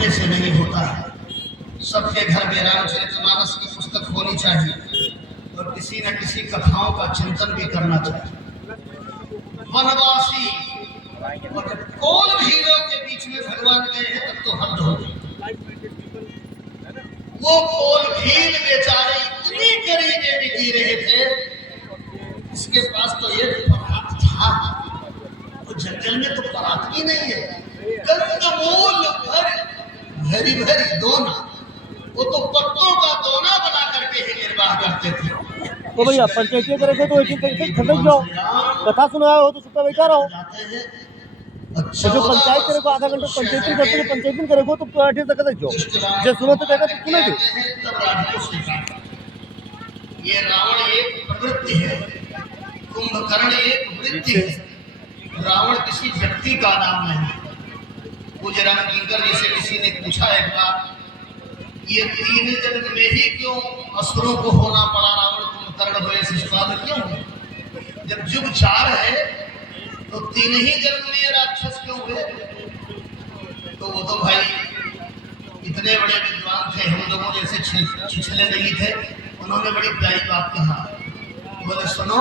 पढ़ने से नहीं होता है। सबके घर में रामचरितमानस की पुस्तक होनी चाहिए और किसी न किसी कथाओं का चिंतन भी करना चाहिए। वनवासी और कोल भीड़ों के बीच में भगवान गए हैं तब तो हद हो गई। वो कोल भीड़ बेचारे इतनी गरीबे में जी रहे थे, इसके पास तो ये परात था, वो जंगल में तो परात भी नहीं है, कंदमूल भरी भरी दोना, वो तो पत्तों का दोना बना करके ही निर्वाह करते थे। तो भैया पंचायती करे थे तो एक एक खटक जाओ, कथा सुनाया हो तो सुता बैठा रहो। तो जो पंचायत करे को आधा घंटा पंचायती करते तो पंचायती करे को तो बैठे तक जाओ, जो सुनो तो देखा तो सुने दो। ये रावण एक प्रवृत्ति है, कुंभकर्ण एक वृत्ति है। रावण किसी व्यक्ति का नाम नहीं। पूज्य राम किंकर जी से किसी ने पूछा एक बार, ये 3 जन्म में ही क्यों असुरों को होना पड़ा, रावण कुंभकर्ण हुए शिष्टवाद क्यों हुए? जब युग 4 है तो 3 ही जन्म में ये राक्षस क्यों हुए? तो वो तो भाई इतने बड़े विद्वान थे, हम लोगों जैसे छिछले नहीं थे। उन्होंने बड़ी प्यारी बात कहा, बोले सुनो,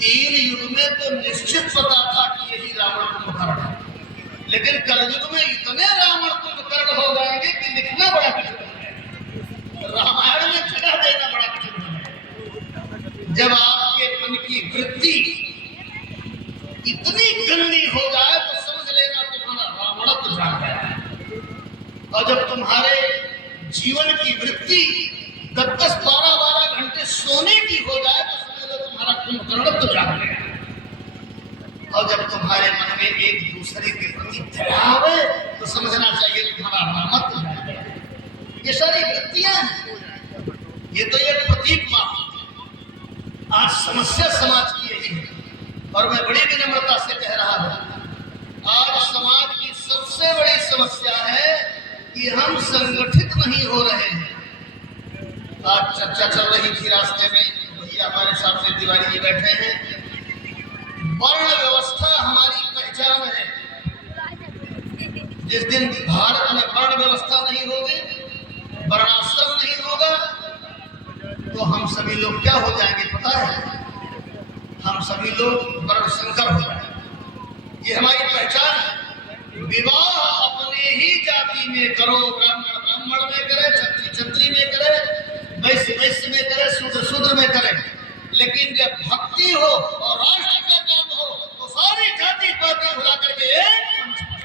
3 युग में तो निश्चित पता था कि यही रावण कुंभकर्ण है, लेकिन कलयुग में इतने रावण कुंभकर्ण हो जाएंगे कि लिखना बड़ा कठिन है, रामायण में जगह देना बड़ा कठिन है। जब आपके मन की वृत्ति इतनी गंदी हो जाए तो समझ लेना तुम्हारा रावणत्व जाग गया है। और जब तुम्हारे जीवन की वृत्ति 10-10, 12-12 घंटे सोने की हो जाए तो समझ लो तुम्हारा कुंभकर्णत्व जाग गया है। और जब तुम्हारे मन में एक दूसरे के प्रति दया आवे तो समझना चाहिए तुम्हारा रामत्व जाग गया है। ये सारी वृत्तियां हैं, ये तो एक प्रतीक मात्र। आज समस्या समाज की यही है और मैं बड़ी विनम्रता से कह रहा हूं, आज समाज की सबसे बड़ी समस्या है कि हम संगठित नहीं हो रहे हैं। आज चर्चा चल रही थी रास्ते में, भैया हमारे साथ में तिवारी जी बैठे हैं, वर्ण व्यवस्था हमारी पहचान है। जिस दिन भारत में वर्ण व्यवस्था नहीं होगी, वर्णाश्रम नहीं होगा, तो हम सभी लोग क्या हो जाएंगे पता है? हम सभी लोग वर्ण संकर हो जाएंगे। ये हमारी पहचान है। विवाह अपने ही जाति में करो, ब्राह्मण ब्राह्मण में करे, क्षत्रिय क्षत्रिय में करे, वैश्य वैश्य में करे, शूद्र शूद्र में करे, लेकिन जब भक्ति हो और राष्ट्र का काम हो तो सारी जाति पाति भुला करके एक मंच पर।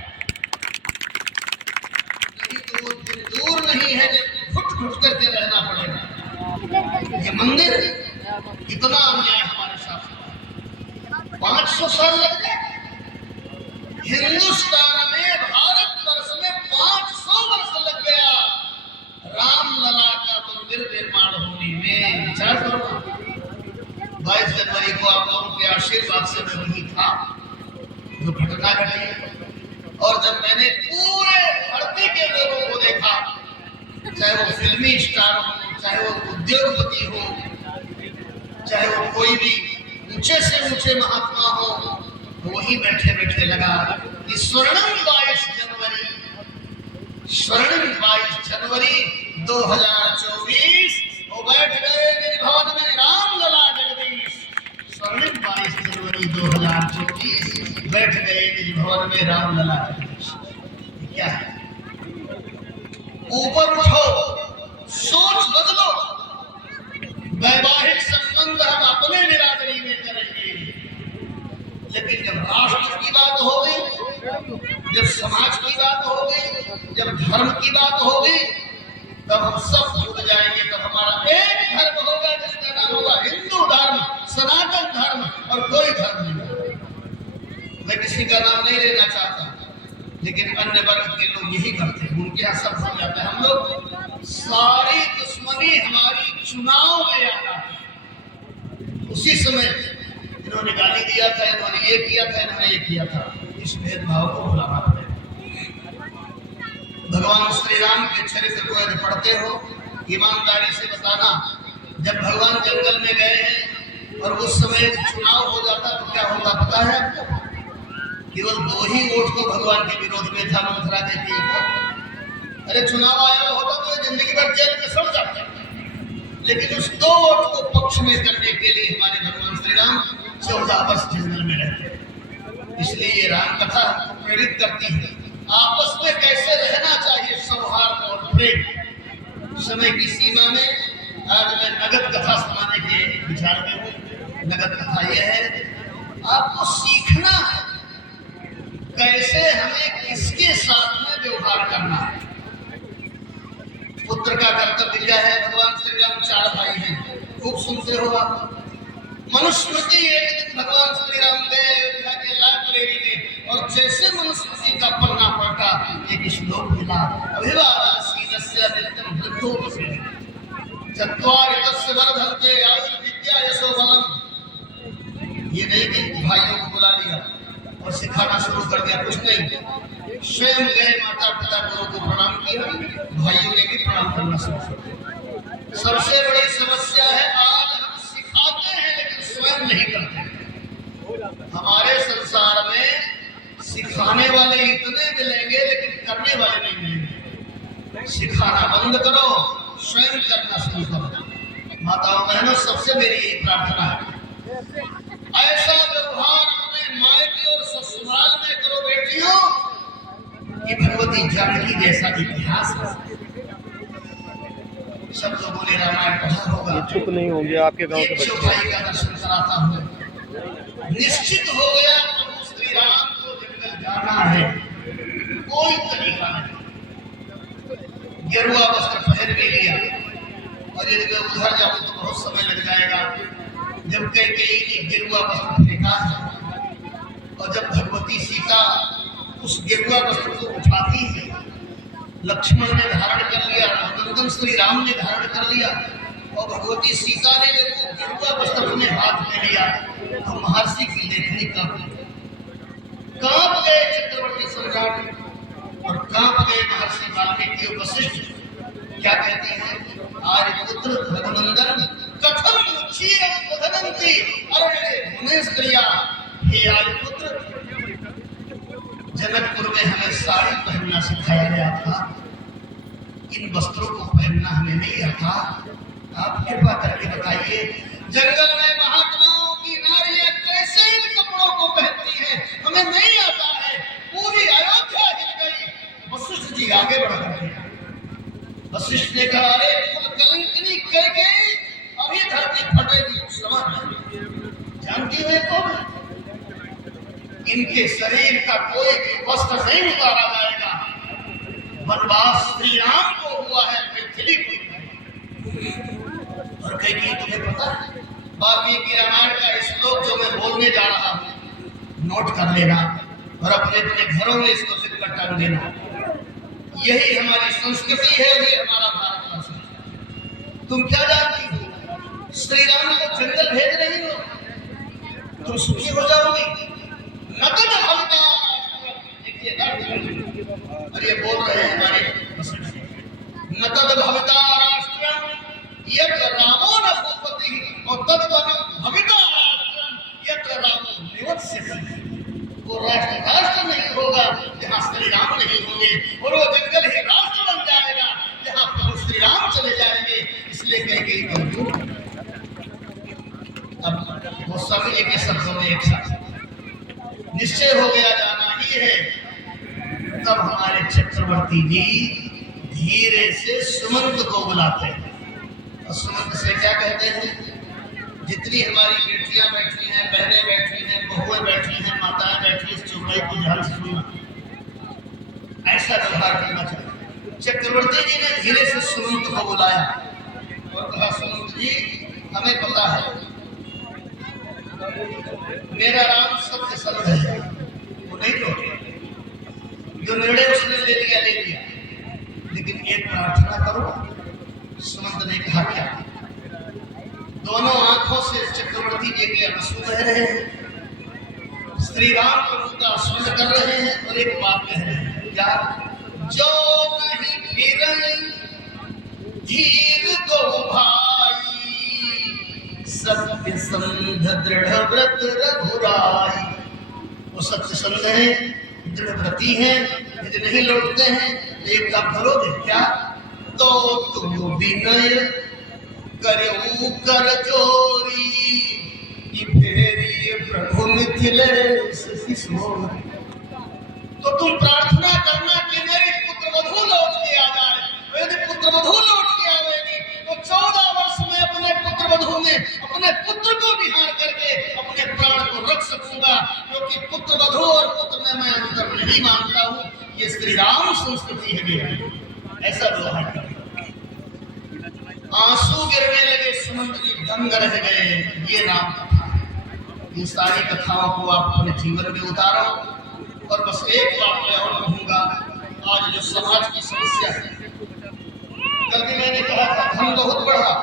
नहीं तो वो दिन दूर नहीं है जब घुट घुट करके रहना पड़ेगा। ये मंदिर कितना अन्याय हमारे साथ, 500 साल लग गए। हिंदुस्तान में, भारत वर्ष में 500 वर्ष लग गया रामलला का मंदिर निर्माण होने में। विचार करो, 22 जनवरी को आप लोगों के आशीर्वाद से मैं वही था जो घटना घटी। और जब मैंने पूरे धरती के लोगों को देखा, चाहे वो फिल्मी स्टार हो, चाहे वो उद्योगपति हो, चाहे वो कोई भी ऊंचे से ऊंचे महात्मा हो, वही बैठे बैठे लगा कि स्वर्णिम 22 जनवरी 2024 वो बैठ गए मेरे भवन में रामलला जगदीश। स्वर्णिम 22 जनवरी 2024 बैठ गए मेरे भवन में रामलला जगदीश। क्या है? ऊपर उठो, सोच बदलो, वैवाहिक संबंध हम अपने बिरादरी में करेंगे, लेकिन जब राष्ट्र की बात हो गई, जब समाज की बात हो गई, जब धर्म की बात हो गई, तब हम सब छूट जाएंगे। तब हमारा एक धर्म होगा जिसका नाम होगा हिंदू धर्म, सनातन धर्म, और कोई धर्म नहीं। मैं किसी का नाम नहीं लेना चाहता, लेकिन अन्य वर्ग के लोग यही करते हैं, उनके यहाँ सब हो जाता है। हम लोग सारी दुश्मनी हमारी चुनाव में आ जाती है। उसी समय इन्होंने गाली दिया था, इन्होंने ये किया था, इन्होंने ये किया था, इस भेदभाव को भुलाना पड़ेगा। भगवान श्री राम के चरित्र को यदि पढ़ते हो, ईमानदारी से बताना, जब भगवान जंगल में गए हैं और उस समय चुनाव हो जाता तो क्या होता पता है? केवल 2 ही वोट तो भगवान के विरोध में था, मथुरा देवी को। अरे चुनाव आयोग होता तो ये जिंदगी भर जेल में सड़ जाता, लेकिन उस 2 वोट को पक्ष में करने के लिए हमारे भगवान श्री राम 14 वर्ष जंगल में रहते। इसलिए ये राम कथा हमको प्रेरित करती है आपस में कैसे रहना चाहिए, सौहार्द और प्रेम। समय की सीमा में आज मैं नगद कथा सुनाने के विचार में हूँ। नगद कथा यह है, आपको सीखना है कैसे हमें किसके साथ में व्यवहार करना है। पुत्र का कर्तव्य क्या है? भगवान श्री राम 4 भाई हैं, खूब सुनते हो आप। मनुस्मृति एक दिन भगवान श्री राम गए अयोध्या के लाइब्रेरी में, और जैसे मनुस्मृति का पन्ना पलटा एक श्लोक मिला, अभिवादनशीलस्य नित्यं वृद्धोपसेन चत्वारितस्य वर्धन्ते आयुर्विद्या यशो बलम्। ये नहीं कि भाइयों को बुला लिया और सिखाना शुरू कर दिया, कुछ नहीं। स्वयं गए, माता पिता गुरु को प्रणाम किया, भाइयों ने भी प्रणाम करना शुरू किया। सबसे बड़ी समस्या है आज हम सिखाते हैं लेकिन स्वयं नहीं करते। हमारे संसार में सिखाने वाले इतने मिलेंगे लेकिन करने वाले नहीं मिलेंगे। सिखाना बंद करो, स्वयं करना शुरू करो। माताओं बहनों, सबसे मेरी यही प्रार्थना है, ऐसा व्यवहार अपने मायके और ससुराल में करो बेटियों कि भगवती जानकी जैसा इतिहास है। सब लोगों ने रामायण पढ़ा होगा, चुप नहीं होंगे आपके गांव के बच्चे। भाई का दर्शन कराता हूँ, निश्चित हो गया प्रभु श्री राम को जंगल जाना है, कोई तरीका नहीं। गेरुआ वस्त्र पहन भी लिया, और यदि मैं उधर जाऊं तो बहुत समय लग जाएगा। जब कैकेयी ने गेरुआ वस्त्र फेंका है, और जब भगवती सीता उस गेरुआ वस्त्र को उठाती है, लक्ष्मण ने धारण कर लिया, नंदन श्री राम ने धारण कर लिया, और भगवती सीता ने जब वो गेरुआ वस्त्र अपने हाथ में लिया, तो महर्षि की लेखनी कांप गए चक्रवर्ती सम्राट, और कांप गए महर्षि वाल्मीकि वशिष्ठ। क्या कहते हैं? आर्यपुत्र रघुनंदन कथम क्षीरम वदनन्ति अरण्ये मुने स्त्रिया। हे आर्यपुत्र, जनकपुर में हमें साड़ी पहनना सिखाया गया था, इन वस्त्रों को पहनना हमें नहीं आता। आप कृपा करके बताइए, जंगल में महात्माओं की नारियां कैसे इन कपड़ों को पहनती हैं, हमें नहीं आता है। पूरी अयोध्या हिल गई। वशिष्ठ जी आगे बढ़ गए। वशिष्ठ ने कहा, अरे कुल कलंकनी करके अभी धरती फटेगी, समझ जानती है कौन? इनके शरीर का कोई भी वस्त्र नहीं उतारा जाएगा। वनवास श्री राम को हुआ है, मैथिली को। और कहीं तुम्हें पता है, वाल्मीकि रामायण का श्लोक जो मैं बोलने जा रहा हूँ, नोट कर लेना और अपने अपने घरों में इसको लिख कर टांग देना। यही हमारी संस्कृति है, ये हमारा भारतवर्ष है। तुम क्या जानती हो? श्री राम को जंगल भेज रही हो, तुम सुखी हो जाओगी। नतद भविता, देखिए और ये बोल रहे हैं हमारे नतद भविता राष्ट्रम यत् रामो न भूपति और तद्वनं भविता राष्ट्रम यत् रामो निवत्स्यति। वो राष्ट्र नहीं होगा जहाँ श्री राम नहीं होंगे, और वो जंगल ही राष्ट्र बन जाएगा जहाँ प्रभु श्री राम चले जाएंगे। इसलिए कहीं अब वो सब एक शब्दों में एक साथ निश्चय हो गया, जाना ही है। तब हमारे चक्रवर्ती जी धीरे से सुमंत को बुलाते हैं, और सुमंत से क्या कहते हैं? जितनी हमारी बेटियां बैठी हैं, बहनें बैठी हैं, बहुएं बैठी हैं, माताएं बैठी हैं, चौपाई को ध्यान से सुनना, ऐसा व्यवहार करना चाहिए। चक्रवर्ती जी ने धीरे से सुमंत को बुलाया और कहा, सुमंत जी, हमें पता है मेरा राम सत्य सत्य है, वो नहीं लौटे। जो निर्णय उसने ले लिया, लेकिन एक प्रार्थना करो। सुमंत ने कहा, क्या? दोनों आंखों से चक्रवर्ती जी के आंसू बह रहे हैं, श्री राम प्रभु का स्मरण कर रहे हैं, और एक बात कह रहे हैं, क्या? जो नहीं फिर धीर दो भाई, सत्य संध दृढ़ व्रत रघुराई। वो सत्य संध है, दृढ़ व्रती हैं, यदि नहीं लौटते हैं एक काम करोगे क्या? तो तुम विनय करो कर जोरी कि फेरी प्रभु मिथिलेश किशोर। तो तुम प्रार्थना करना कि मेरी पुत्रवधू लौट के आ जाए। यदि पुत्रवधू लौट के आवेगी तो 14 वर्ष में अपने पुत्रवधू में अपने पुत्र को विहार करके अपने प्राण को रख सकूंगा, क्योंकि पुत्रवधू और पुत्र में मैं अंतर नहीं मानता हूँ। ये श्री राम संस्कृति है। ऐसा व्यवहार कर। आंसू गिरने लगे, सुमंत जी दंग रह गए। ये राम कथा है। इन सारी कथाओं को आप अपने जीवन में उतारो। और बस एक बात मैं और कहूंगा, आज जो समाज की समस्या है, कल भी मैंने कहा था धन बहुत बढ़ा,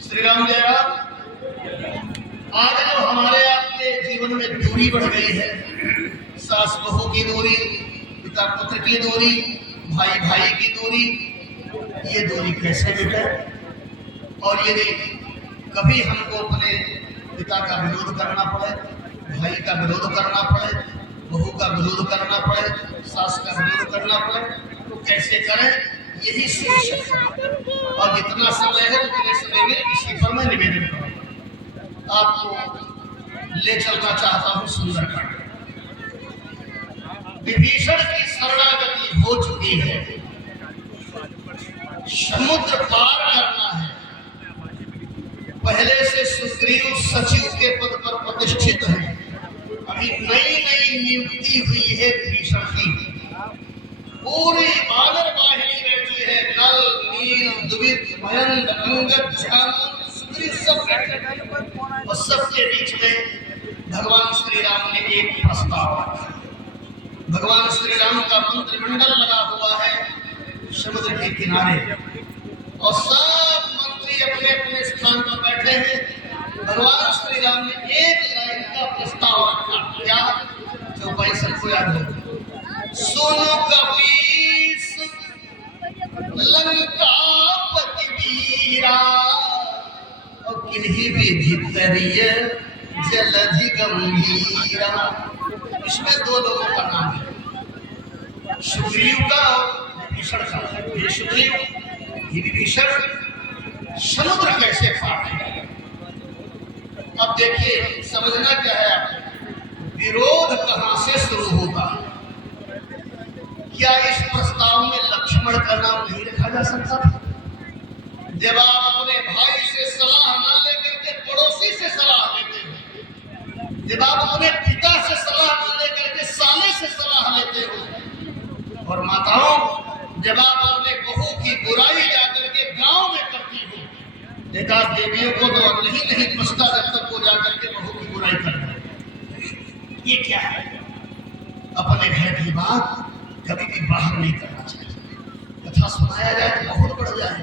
श्री राम जय राम। आज जो हमारे आपके जीवन में दूरी बढ़ गई है, सास बहू की दूरी, पिता पुत्र की दूरी, भाई भाई की दूरी, ये दूरी कैसे मिटे? और यदि कभी हमको अपने पिता का विरोध करना पड़े, भाई का विरोध करना पड़े, बहू का विरोध करना पड़े, सास का विरोध करना पड़े, तो कैसे करें? यही शीर्षक है। और जितना समय है उतने समय में इसी पर मैं निवेदन करूंगा। आपको ले चलना चाहता हूं सुंदरकांड। विभीषण की शरणागति हो चुकी है, समुद्र पार करना है। पहले से सुग्रीव सचिव के पद पर प्रतिष्ठित है। अभी नई नई नियुक्ति हुई है विभीषण की। पूरी बानर बाहिनी बैठी है, नल नील द्विविद मयंक अंगद जामुन सुग्रीव सब बैठे। और सबके बीच में भगवान श्री राम ने एक प्रस्ताव रखा। भगवान श्री राम का मंत्रिमंडल लगा हुआ है समुद्र के किनारे, और सब मंत्री अपने अपने स्थान पर बैठे हैं। भगवान श्री राम ने एक लाइन का प्रस्ताव रखा। क्या? जो भाई सबको याद हो, सुनो कपीस लंकापति वीरा, और किन्हीं विधि तरिय जलधि गंभीरा। इसमें दो लोगों का नाम है, सुग्रीव का और विभीषण का। ये सुग्रीव, ये विभीषण समुद्र कैसे पार? अब देखिए, समझना क्या है आपको, विरोध कहां से शुरू होता है। क्या इस प्रस्ताव में लक्ष्मण का नाम नहीं रखा जा सकता था? जब आप अपने भाई से सलाह न लेकर के पड़ोसी से सलाह लेते हो, जब आप अपने पिता से सलाह न लेकर के साले से सलाह लेते हो, और माताओं जब आप अपने बहू की बुराई जाकर के गांव में करती हो, देखा देवियों को तो नहीं पछता जब तक वो जाकर के बहू की बुराई कर। ये क्या है? अपने घर की बात कभी भी बाहर नहीं करना चाहिए। कथा सुनाया जाए तो बहुत बढ़ जाए।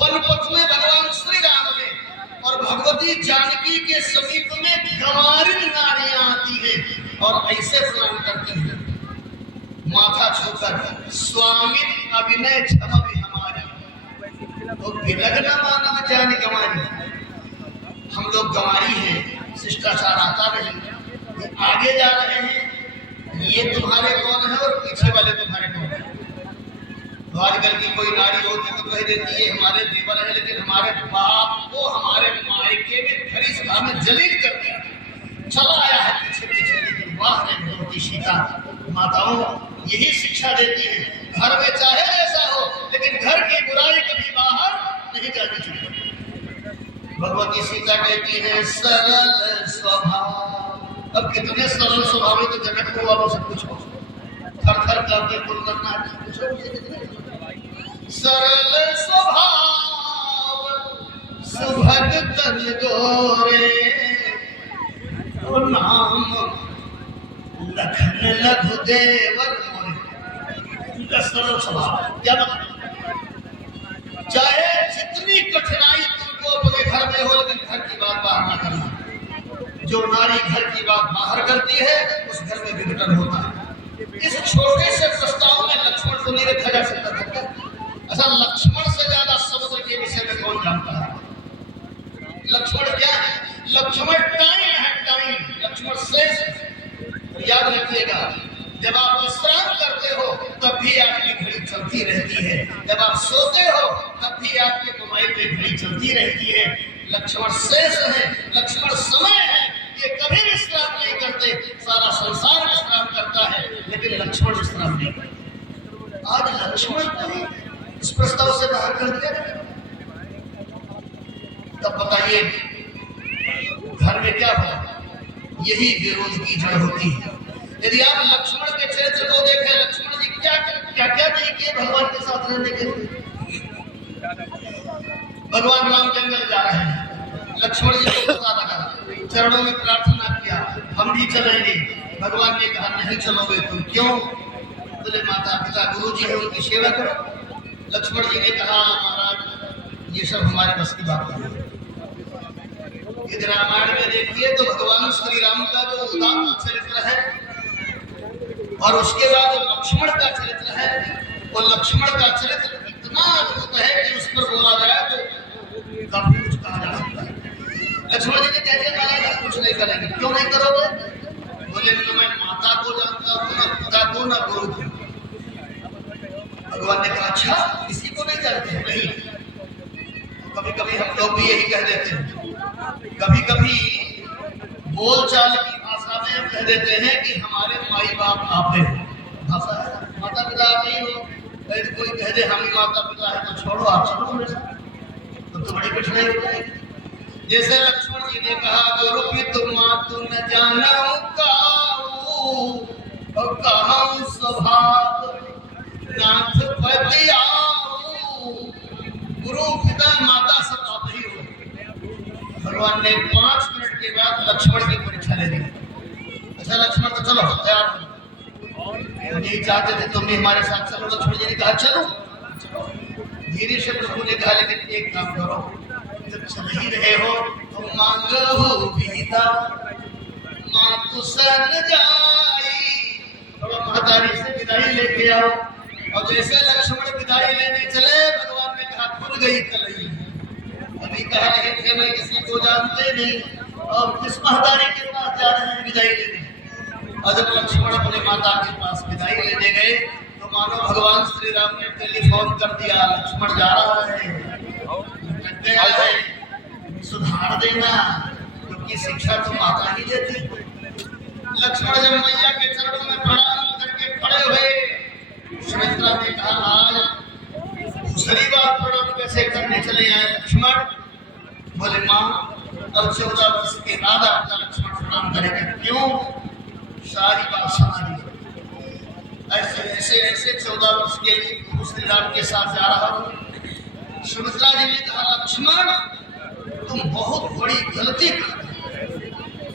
वन पथ में भगवान श्री राम ने और भगवती जानकी के समीप में गंवारिन नारियां आती है और ऐसे प्रणाम करती है, माथा छूकर, स्वामी अभिनय क्षमा भी हमारी, तो विलग्न मानव जान गंवारी। हम लोग गंवारी हैं, शिष्टाचार आता नहीं। आगे जा रहे हैं, ये तुम्हारे कौन है और पीछे वाले तुम्हारे कौन है। तो आजकल की कोई नारी होती तो कह देती है हमारे देवर है, लेकिन हमारे बाप को हमारे मायके में खरी सभा में जलील कर दिया, चला आया है पीछे पीछे। लेकिन वाह रे भगवती सीता, माताओं यही शिक्षा देती है, घर में चाहे ऐसा हो लेकिन घर की बुराई कभी बाहर नहीं जानी चाहिए। भगवती सीता कहती है सरल स्वभाव। अब कितने सरल स्वभाव है, तो जनक को वालों सब कुछ हो, थर थर करके कुंदन सरल स्वभाव सुभग तन गोरे, नाम लखन लघु देवर मोरे। उनका सरल स्वभाव क्या मतलब? चाहे जितनी कठिनाई तुमको अपने घर में हो, लेकिन घर की बात बाहर ना करना। जो नारी घर की बात बाहर करती है उस घर में विघटन होता है। इस छोटे से प्रस्ताव में लक्ष्मण को नहीं रखा जा सकता था क्या? अच्छा, लक्ष्मण से ज्यादा समुद्र के विषय में कौन जानता है? लक्ष्मण क्या है? लक्ष्मण टाइम है, टाइम। लक्ष्मण शेष। याद रखिएगा, जब आप विश्राम करते हो तब भी आपकी घड़ी चलती रहती है, जब आप सोते हो तब भी आपके मोबाइल पे घड़ी चलती रहती है। लक्ष्मण शेष है, लक्ष्मण समय है, ये कभी विश्राम नहीं करते। सारा संसार विश्राम करता है लेकिन लक्ष्मण विश्राम नहीं करते। आज लक्ष्मण को इस प्रस्ताव से बाहर कर दिया, तब बताइए घर में क्या होगा? यही विरोध की जड़ होती है। यदि आप लक्ष्मण के चरित्र को देखें, लक्ष्मण जी क्या क्या क्या नहीं किए भगवान के साथ रहने के लिए। भगवान राम जंगल जा रहे हैं, लक्ष्मण जी को पता लगा, चरणों में प्रार्थना किया, हम भी चलेंगे। भगवान ने कहा नहीं चलोगे तुम। क्यों? बोले माता पिता गुरु जी है, उनकी सेवा करो। लक्ष्मण जी ने कहा महाराज ये सब हमारे बस की बात नहीं। यदि रामायण में देखिए तो भगवान श्री राम का जो उदात्त चरित्र है और उसके बाद जो लक्ष्मण का चरित्र है, वो लक्ष्मण का चरित्र इतना अद्भुत है कि उस पर बोला जाए तो काफी कुछ कहा जा सकता है। लक्ष्मण जी ने कह दिया महाराज कुछ नहीं करेंगे। क्यों नहीं करोगे? बोले न मैं माता को जानता हूँ, न पिता को, न गुरु को। भगवान ने कहा अच्छा किसी को नहीं जानते? नहीं। कभी कभी हम लोग भी यही कह देते हैं, कभी कभी बोलचाल की भाषा में हम कह देते हैं कि हमारे माई बाप आप हैं। भाषा है, माता पिता आप ही हो। कोई कह दे हम ही माता पिता है तो छोड़ो, आप चलो मेरे साथ, तो बड़ी कठिनाई हो जाएगी। जैसे लक्ष्मण जी ने कहा गुरु पितु मातु न जानो काऊ और कहूं स्वभाव नाथ पति आऊ। गुरु पिता माता सब आप ही हो। भगवान ने 5 मिनट के बाद लक्ष्मण की परीक्षा ले ली। अच्छा लक्ष्मण तो चलो तैयार हो, हम यही चाहते थे तुम भी हमारे साथ चलो। लक्ष्मण जी ने कहा चलो। धीरे से प्रभु ने कहा लेकिन एक काम करो, जब चल ही रहे हो तो मांगो विदा मातु सन जाई, थोड़ा महतारी से विदाई लेके आओ। और जैसे लक्ष्मण विदाई लेने चले भगवान ने कहा खुल गई कलई। अभी कह रहे थे मैं किसी को जानते नहीं और किस महतारी के पास जा रहे हैं विदाई लेने। और जब लक्ष्मण अपने माता के पास विदाई लेने गए तो मानो भगवान श्री राम ने टेलीफोन कर दिया, लक्ष्मण जा रहा है, सुधार देना, क्योंकि शिक्षा तो माता ही देती। लक्ष्मण जब मैया के चरणों में प्रणाम करके खड़े हुए, सुमित्रा ने कहा आज दूसरी बार प्रणाम कैसे करने चले आए लक्ष्मण? बोले माँ अब 14 वर्ष के बाद आपका लक्ष्मण प्रणाम करेगा। क्यों? सारी बात सुना दी। ऐसे ऐसे ऐसे 14 वर्ष के लिए श्री राम के साथ जा रहा हूँ। सुमित्रा जी ने कहा लक्ष्मण तुम बहुत बड़ी गलती कर,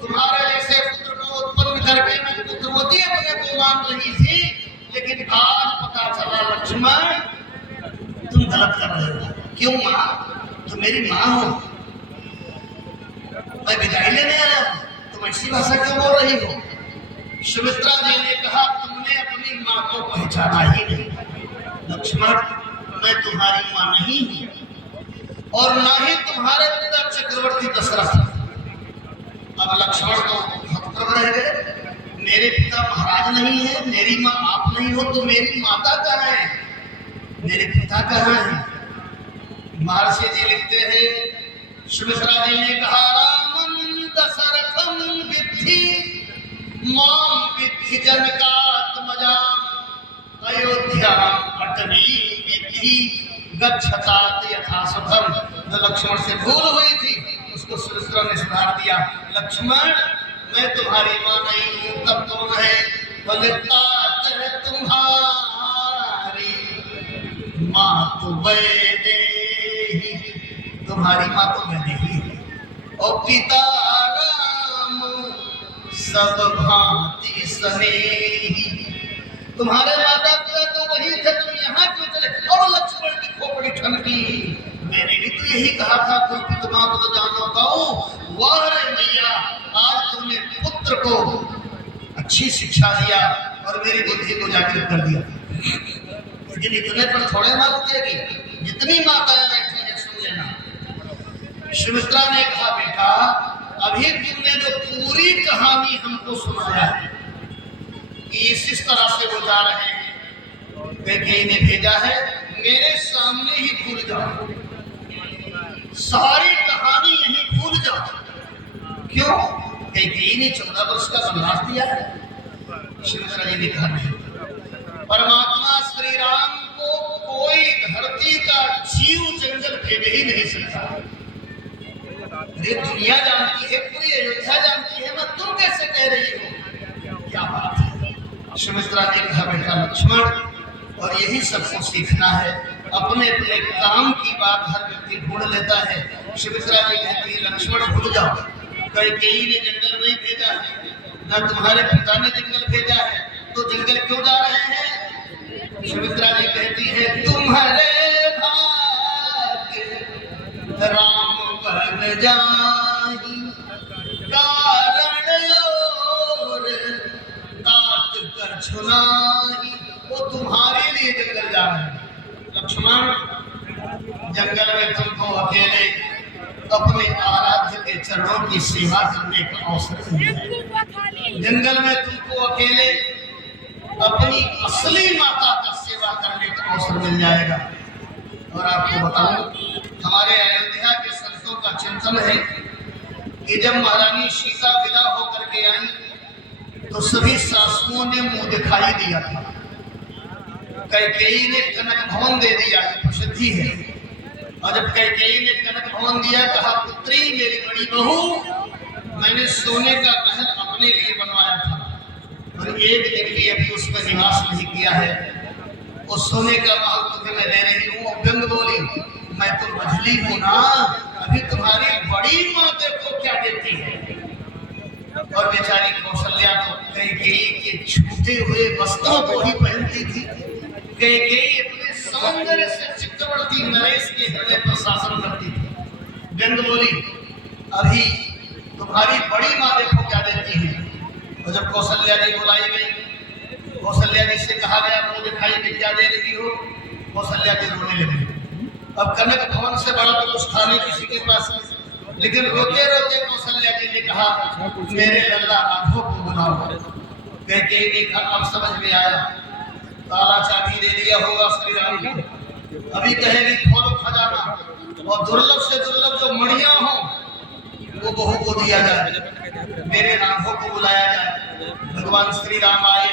तुम्हारे जैसे पुत्र को उत्पन्न करके मैं पुत्रवती अपने को मान रही थी, लेकिन आज पता चला लक्ष्मण तुम गलत कर रहे हो। क्यों माँ? तुम मेरी माँ हो, मैं विदाई लेने आया हूँ, तुम ऐसी भाषा क्यों बोल रही हो? सुमित्रा जी ने कहा तुमने अपनी माँ को पहचाना ही नहीं। लक्ष्मण मैं तुम्हारी माँ नहीं हूँ और ना ही तुम्हारे पिता चक्रवर्ती दशरथ। अब लक्ष्मण तो हतप्रभ रह गए, मेरे पिता महाराज नहीं है, मेरी माँ आप नहीं हो, तो मेरी माता कहाँ है, मेरे पिता कहाँ है? महर्षि जी लिखते हैं सुमित्रा जी ने कहा रामं दशरथं विद्धि मां विद्धि जनकात्मजाम् अयोध्याम् अटवीं विद्धि गच्छतात यथा सुखम। जो लक्ष्मण से भूल हुई थी उसको सुमित्रा ने सुधार दिया। लक्ष्मण मैं तुम्हारी माँ नहीं हूँ, तब कौन है? बोले तुम्हारी माँ तो वैदेही, तुम्हारी माँ तो वैदेही है और पिता राम सब भांति स्नेही। तुम्हारे माता पिता तो वही थे, तुम यहाँ क्यों चले? और लक्ष्मण की खोपड़ी ठनकी, मैंने भी तो यही कहा था तुम पिता तो जानो गाओ वाह रे मैया आज तुमने पुत्र को अच्छी शिक्षा दिया और मेरी बुद्धि को जागृत कर दिया, लेकिन इतने पर थोड़े माँ रुकेगी, जितनी माताएं बैठी है सुन लेना। सुमित्रा ने कहा बेटा अभी तुमने जो पूरी कहानी हमको सुनाया है कि इस तरह से वो जा रहे हैं, कैकेयी ने भेजा है मेरे सामने ही भूल जाओ, सारी कहानी यही भूल जाओ। क्यों? कैकेयी ने 14 वर्ष का वनवास दिया है। सुमित्रा जी ने कहा नहीं, परमात्मा श्री राम को कोई धरती का जीव जंगल भेज ही नहीं सकता। ये दुनिया जानती है, पूरी अयोध्या जानती है, मैं तुम कैसे कह रही हो? क्या बात है? सुमित्रा ने कहा बेटा लक्ष्मण, और यही सबको सीखना है, अपने अपने काम की बात हर व्यक्ति ढूंढ लेता है। सुमित्रा जी कहती है लक्ष्मण भूल जाओ, कैकेयी ने जंगल नहीं भेजा है, न तुम्हारे पिता ने जंगल भेजा है, तो जंगल क्यों जा रहे हैं? सुमित्रा जी कहती है तुम्हारे भाग्य राम बन जाहि, कारण और तात कछु नाही, वो तुम्हारे लिए जंगल जा रहे हैं। लक्ष्मण जंगल में तुमको अकेले अपने आराध्य के चरणों की सेवा करने का अवसर मिला है। जंगल में तुमको अकेले अपनी असली माता का सेवा करने का अवसर मिल जाएगा। और आपको बताऊं, हमारे अयोध्या के संतों का चिंतन है कि जब महारानी सीता विदा होकर के आई तो सभी सासुओं ने मुंह दिखाई दिया था। कैकेयी ने कनक भवन दे दिया, प्रसिद्धि है। और जब कैकेयी ने कनक भवन दिया, कहा पुत्री मेरी बड़ी बहू, मैंने सोने का महल अपने लिए बनवाया था और एक दिन भी अभी उसमें निवास नहीं किया है, उस सोने का महल तुम्हें मैं दे रही हूँ। व्यंग बोली मैं तो मझली हूँ ना, अभी तुम्हारी बड़ी माँ देखो क्या देती है। और बेचारी कौशल्या तो कैकेयी के छूटे हुए वस्त्रों को ही पहनती थी। कैकेयी अपने सौंदर्य से चक्रवर्ती नरेश के हृदय पर शासन करती थी। व्यंग बोली अभी तुम्हारी बड़ी माँ देखो क्या देती है। और जब कौशल्या जी बुलाई गई, कौशल्या जी से कहा गया मुझे दिखाई कि क्या दे रही हो। कौशल्या जी रोने लगी। अब कनक भवन से बड़ा तो कुछ था नहीं किसी के पास, लेकिन रोते रोते कौशल्या जी ने कहा मेरे लल्ला राघव को बुलाओ। कैकेयी ने कहा अब समझ में आया, ताला चाबी दे दिया होगा श्री राम को। अभी कहेगी खोलो खजाना और दुर्लभ से दुर्लभ जो मणियां हो वो बहू को दिया जाए, मेरे राघव को बुलाया जाए। भगवान श्री राम आए,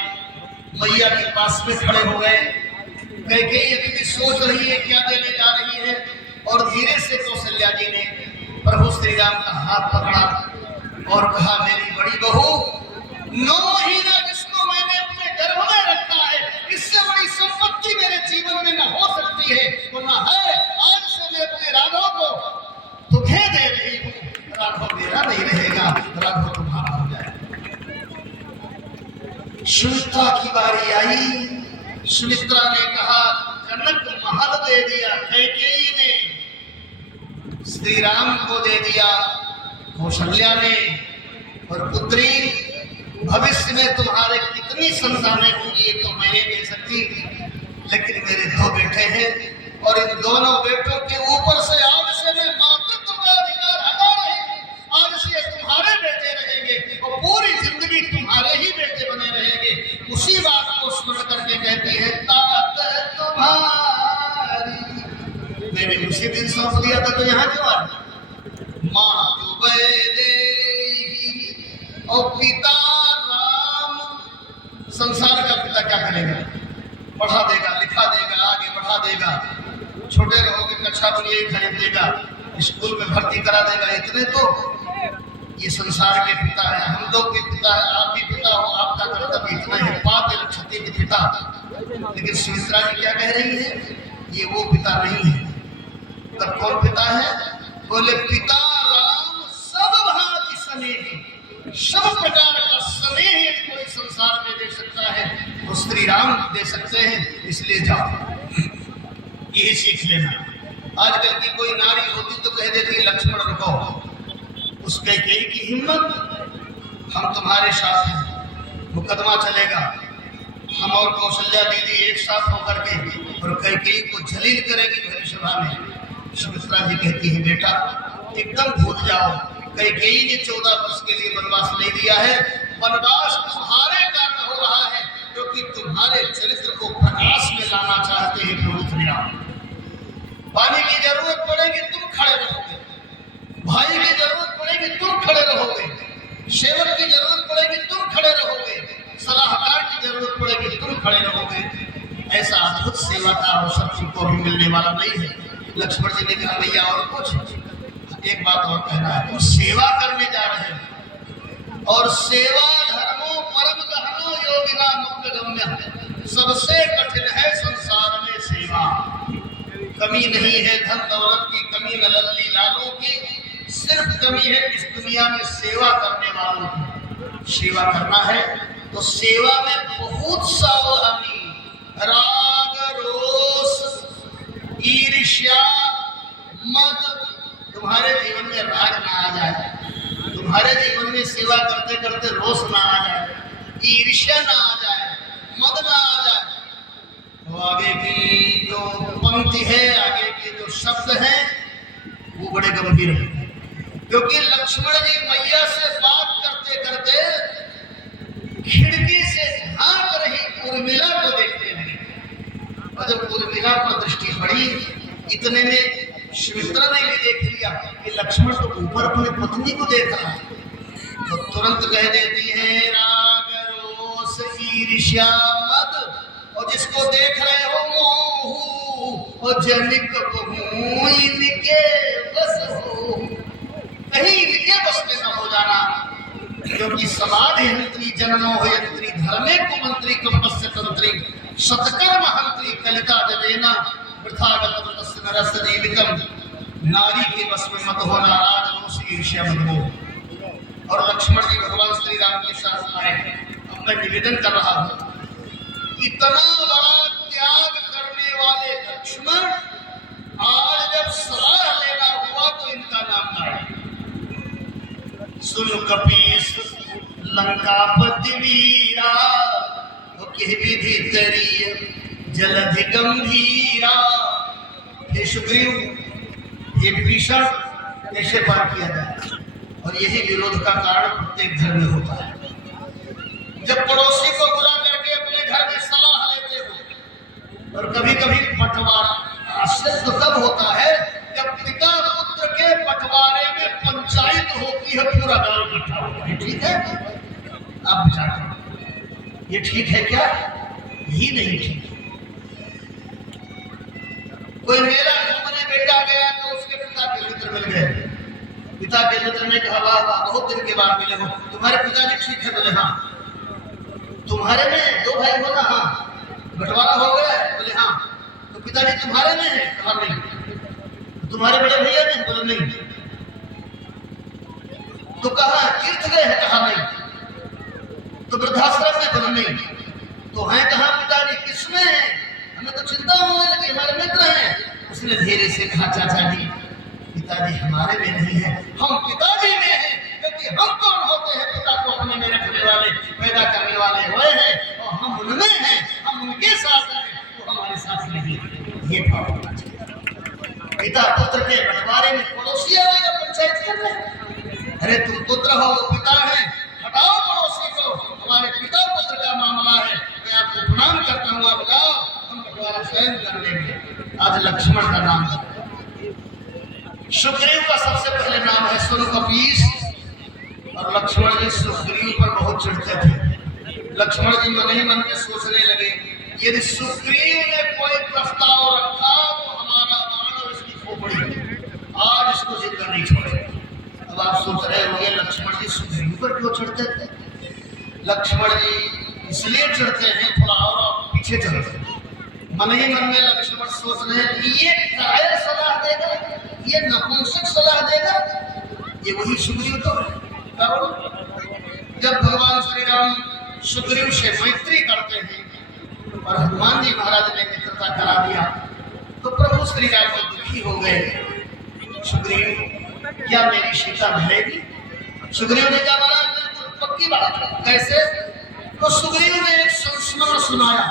मैया के पास में खड़े हो गए। कैकेयी अभी भी सोच रही है क्या देने जा रही है, और धीरे से कौशल्या जी ने प्रभु श्री राम का हाथ पकड़ा और कहा मेरी बड़ी बहू, 9 हीरा जिसको मैंने अपने गर्भ में रखा है, इससे बड़ी संपत्ति मेरे जीवन में न हो सकती है, वरना है आज से मैं अपने राघव को तुम्हें दे रही हूँ। राघव मेरा नहीं रहेगा, राघव तुम्हारा हो जाएगा। सुमित्रा की बारी आई। सुमित्रा ने कहा कनक महल दे दिया, कैकेयी ने श्री राम को दे दिया, कौशल्या ने। और पुत्री भविष्य में तुम्हारे कितनी संतानें होंगी ये तो मैं नहीं कह सकती, लेकिन मेरे 2 बेटे हैं और इन दोनों बेटों के ऊपर से आज से मैं मातृत्व का अधिकार हटा रही हूँ। आज से तुम्हारे बेटे रहेंगे और पूरी जिंदगी तुम्हारे ही बेटे बने रहेंगे। उसी बात को स्मरण करके कहती है तात तुम्हारी, मैंने उसी दिन सौंप दिया था तो यहाँ क्यों आ माँ तू दे और पिता राम। संसार का पिता क्या करेगा? पढ़ा देगा, लिखा देगा, आगे बढ़ा देगा, छोटे रहोगे कक्षा बुनियादी खरीद देगा, स्कूल में भर्ती करा देगा। इतने तो ये संसार के पिता है, हम लोग के पिता है, आप भी पिता हो, आपका कर्तव्य इतना है पाते लक्षते के पिता। लेकिन सुमित्रा जी क्या कह रही है, ये वो पिता नहीं है। तब कौन पिता है? बोले पिता राम सब भांति स्नेह, सब प्रकार का स्नेह यदि कोई संसार में दे सकता है तो श्री राम दे सकते हैं। इसलिए जाओ यही सीख लेना। आजकल की कोई नारी होती तो कह देती लक्ष्मण रुको, उस कैकेयी की हिम्मत हम तुम्हारे साथ हैं, मुकदमा चलेगा। हम और कौशल्या दीदी एक साथ होकर के और कैकेयी को जलील करेगी भरी सभा में। सुमित्रा जी कहती है बेटा एकदम भूल जाओ, कैकेयी ने 14 वर्ष के लिए वनवास ले दिया है। वनवास तुम्हारे कारण हो रहा है क्योंकि तुम्हारे चरित्र को प्रकाश में लाना चाहते हैं प्रभु श्री राम। पानी की जरूरत पड़ेगी तुम खड़े रहोगे, भाई की जरूरत पड़ेगी तुम खड़े रहोगे, सेवक की जरूरत पड़ेगी तुम खड़े रहोगे, सलाहकार की जरूरत पड़ेगी तुम खड़े रहोगे। ऐसा अद्भुत सेवा का अवसर तुमको भी मिलने वाला नहीं है। लक्ष्मण जी ने कहा भैया और कुछ एक बात और कहना है, तुम सेवा करने जा रहे हो और सेवा धर्मो परम गहनो योगिना मुक्त गम्य, सबसे कठिन है संसार में सेवा। कमी नहीं है धन दौलत की, कमी न लल्ली लालों की, सिर्फ कमी है इस दुनिया में सेवा करने वालों की। सेवा करना है तो सेवा में बहुत सावधानी, राग रोष ईर्ष्या मद तुम्हारे जीवन में राग ना आ जाए, तुम्हारे जीवन में सेवा करते करते रोष ना आ जाए, ईर्ष्या ना आ जाए, मद ना आ जाए। तो आगे की जो पंक्ति है, आगे के जो शब्द हैं वो बड़े गंभीर हैं, क्योंकि लक्ष्मण जी मैया से बात करते करते खिड़की से झांक रही उर्मिला को देखने लगे। और जब उर्मिला पर दृष्टि पड़ी इतने में सुमित्रा ने भी देख लिया कि लक्ष्मण तो ऊपर अपने पत्नी को देख रहा है, तो तुरंत कह देती है राग रोष ईर्ष्या मद, और जिसको देख रहे हो मोह और जनिक बहु इनके बस हो, कहीं इनके बस में न हो जाना, क्योंकि समाधि हंत्री जन्मो यंत्री धर्मे कुमंत्री कंपस्य तंत्री सतकर्म हंत्री कलिता जदेना वृथागतम तस्य नरस्य जीवितम, नारी के बस में मत होना राग रोष ईर्ष्या मत हो। और लक्ष्मण जी भगवान श्री राम के साथ आए। अब मैं निवेदन कर रहा हूँ, इतना बड़ा त्याग करने वाले लक्ष्मण आज जब सलाह लेना हुआ तो इनका नाम लाए। सुन कपीस लंकापति वीरा, के विधि तरीय जलधि गंभीरा। हे सुग्रीव, ये विभीषण कैसे पार किया जाए, और यही विरोध का कारण प्रत्येक घर में होता है। जब पड़ोसी को बुला करके अपने घर में सलाह लेते हो, और कभी कभी बंटवारा सिद्ध तब होता है जब पिता पुत्र के बंटवारे में पंचायत होती है, पूरा गांव इकट्ठा होता है। ठीक है, आप विचार करो ये ठीक है क्या? यही नहीं ठीक। कोई मेला घूमने बेटा गया तो उसके पिता के मित्र मिल गए, पिता के मित्र ने कहा वाह वाह बहुत दिन के बाद मिले हो, तुम्हारे पिताजी ठीक है? बोले हाँ। तुम्हारे में 2 भाई हो ना? हाँ। बंटवारा हो गया? बोले हाँ। तो पिताजी तुम्हारे में है? कहा नहीं। तुम्हारे बड़े भैया में? बोले नहीं। तो कहा तीर्थ गए हैं? कहा नहीं। तो वृद्धाश्रम में? बोले नहीं। तो हैं कहा पिताजी? किसमें है? हमें तो चिंता होने लगी, हमारे मित्र हैं। उसने धीरे से कहा चाचा जी पिताजी हमारे में नहीं है, हम पिताजी में हैं, क्योंकि हम कौन होते हैं पिता को अपने में रखने वाले, पैदा करने वाले हुए हैं, और हम उनमें हैं, हम उनके साथ हैं, वो हमारे साथ नहीं है। ये भाव होना चाहिए। पिता पुत्र के बंटवारे में पड़ोसी आएगा पंचायत करने? अरे तुम पुत्र हो, वो पिता है, हटाओ पड़ोसी को, हमारे पिता पुत्र का मामला है, मैं आपको प्रणाम करता हूँ, आप जाओ, हम बंटवारा स्वयं कर लेंगे। आज लक्ष्मण का नाम है। सुग्रीव का सबसे पहले नाम है सुन कपीस, और लक्ष्मण जी सुग्रीव पर बहुत चिढ़ते थे। लक्ष्मण जी मन ही मन में सोचने लगे यदि सुग्रीव ने कोई प्रस्ताव रखा तो हमारा बाण और इसकी खोपड़ी आज इसको जिंदा नहीं छोड़ेगा। अब आप सोच रहे होंगे लक्ष्मण जी सुग्रीव पर क्यों चिढ़ते थे? लक्ष्मण जी इसलिए चिढ़ते हैं, थोड़ा और पीछे चलते। मन ही मन में लक्ष्मण सोच रहे हैं ये कायर सलाह देगा, ये नपुंसक सलाह देगा, ये वही सुग्रीव तो है। जब भगवान श्री राम सुग्रीव से मैत्री करते हैं और हनुमान जी महाराज ने मित्रता करा दिया तो प्रभु श्री राम को दुखी हो गए। सुग्रीव क्या मेरी सीता मिलेगी? सुग्रीव ने कहा महाराज बिल्कुल पक्की बात। कैसे? तो सुग्रीव ने एक संस्मरण सुनाया।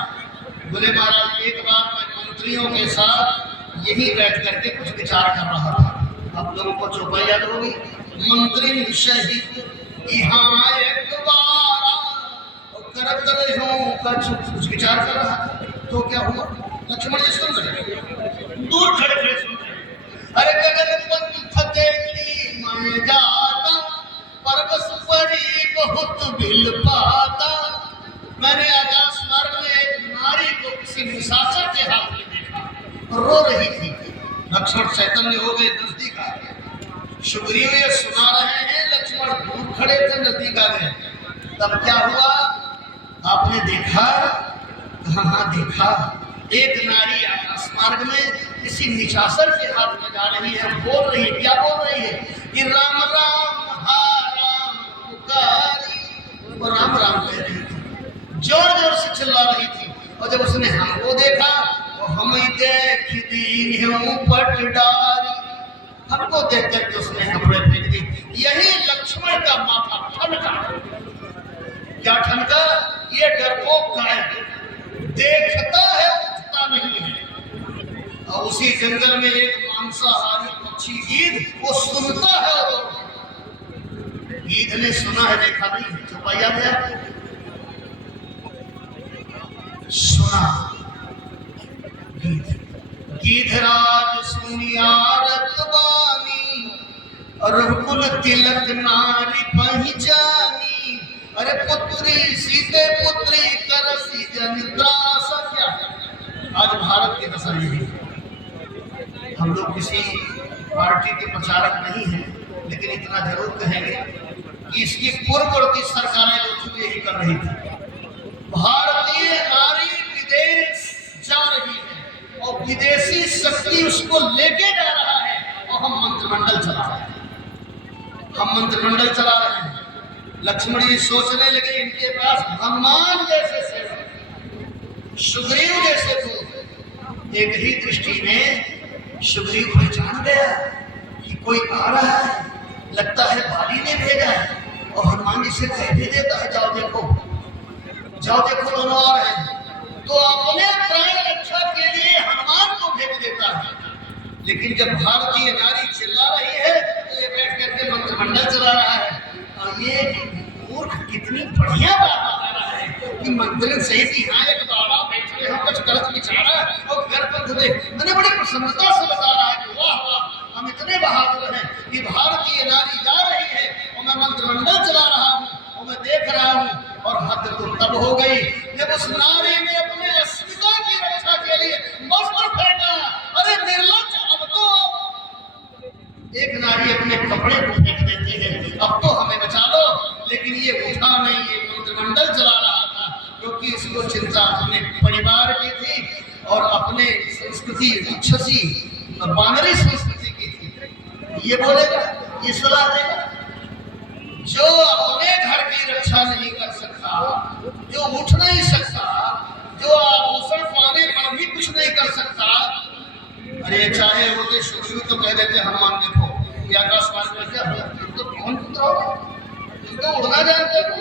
बोले महाराज एक बार मैं मंत्रियों के साथ यही बैठ करके कुछ विचार कर रहा था। आप लोगों को चौपाई याद होगी। मंत्री सहित यहाँ एक बार करत रहूं कुछ विचार कर रहा था। तो क्या हुआ? लक्ष्मण जी सुन रहे, दूर खड़े खड़े सुन रहे। अरे गगन पंथ देखी मैं जाता, परबस परी बहुत बिल पाता। मैंने आकाश मार्ग में एक नारी को किसी निशाचर के हाथ में देखा, रो रही थी। लक्ष्मण चैतन्य हो गए, नजदीक आ गए। सुग्रीव ये सुना रहे हैं, लक्ष्मण दूर खड़े थे, नजदीक आ गए। तब क्या हुआ? आपने देखा? हाँ देखा। एक नारी आकाश मार्ग में किसी निशाचर के हाथ में जा रही है, बोल रही है। क्या बोल रही है? कि राम राम हा राम पुकारी। वो राम राम कह रही थी, जोर जोर से चिल्ला रही थी। और जब उसने हमको देखा तो हम देख दीन हूं पट डारी। हमको देख करके उसने कपड़े फेंक दी। यही लक्ष्मण का माथा ठनका। क्या ठनका? ये डरपोक गाय देखता है, उठता नहीं है। और उसी जंगल में एक मांसाहारी पक्षी गीध, वो सुनता है। और गीध ने सुना है, देखा नहीं। चौपाया गया, सुना। गीध गीधराज सुनिया रतवानी, रघुकुल तिलक नारी पहचानी। अरे पुत्री सीते पुत्री करसी जनिद्रास। क्या आज भारत की दशा यही है। हम लोग किसी पार्टी के प्रचारक नहीं हैं, लेकिन इतना जरूर कहेंगे कि इसकी पूर्ववर्ती सरकारें जो थी यही कर रही थी। भारतीय नारी विदेश जा रही है और विदेशी शक्ति उसको लेके जा रहा है, और हम मंत्रिमंडल चला रहे हैं। हम मंत्रिमंडल चला रहे हैं। लक्ष्मण जी सोचने लगे, इनके पास हनुमान जैसे सेवक, सुग्रीव जैसे दूत। एक ही दृष्टि में सुग्रीव पहचान गया कि कोई आ रहा है, लगता है बाली ने भेजा है। और हनुमान जी से कह भी देता है, जाओ देखो, जाओ देखो, दोनों आ रहे हैं। तो अपने प्राण रक्षा के लिए हनुमान को भेज देता है। लेकिन जब भारतीय नारी चिल्ला रही है तो ये बैठ करके मंत्रिमंडल चला रहा है। और ये मूर्ख कितनी बढ़िया बात बता रहा है कि मंत्री सहित यहाँ एक बाबा बैठे हैं, कुछ गलत विचारा और घर पर खुदे मैंने बड़ी प्रसन्नता से बता रहा है कि वाह वाह, हम इतने बहादुर हैं कि भारतीय नारी जा रही है और मैं मंत्रिमंडल चला रहा हूँ और मैं देख रहा हूँ। और हद तो तब हो गई जब उस नारी ने अपने अस्मिता की रक्षा के लिए वस्त्र फेंका। अरे निर्लज्ज, अब तो एक नारी अपने कपड़े को फेंक देती है, अब तो हमें बचा लो। लेकिन ये उठा नहीं, ये मंत्रिमंडल चला रहा था, क्योंकि इसको चिंता अपने परिवार की थी और अपने संस्कृति राक्षसी बानरी संस्कृति की थी। ये बोलेगा, ये सलाह देगा। जो अपने घर की रक्षा नहीं कर सकता, जो उठ नहीं सकता, जो आभूषण पाने पर भी कुछ नहीं कर सकता। अरे चाहे होते सुग्रीव तो कह देते हनुमान देखो ये आकाश मार्ग में क्या हुआ, तुम तो कौन पुत्र हो, तुम तो उड़ना जानते हो,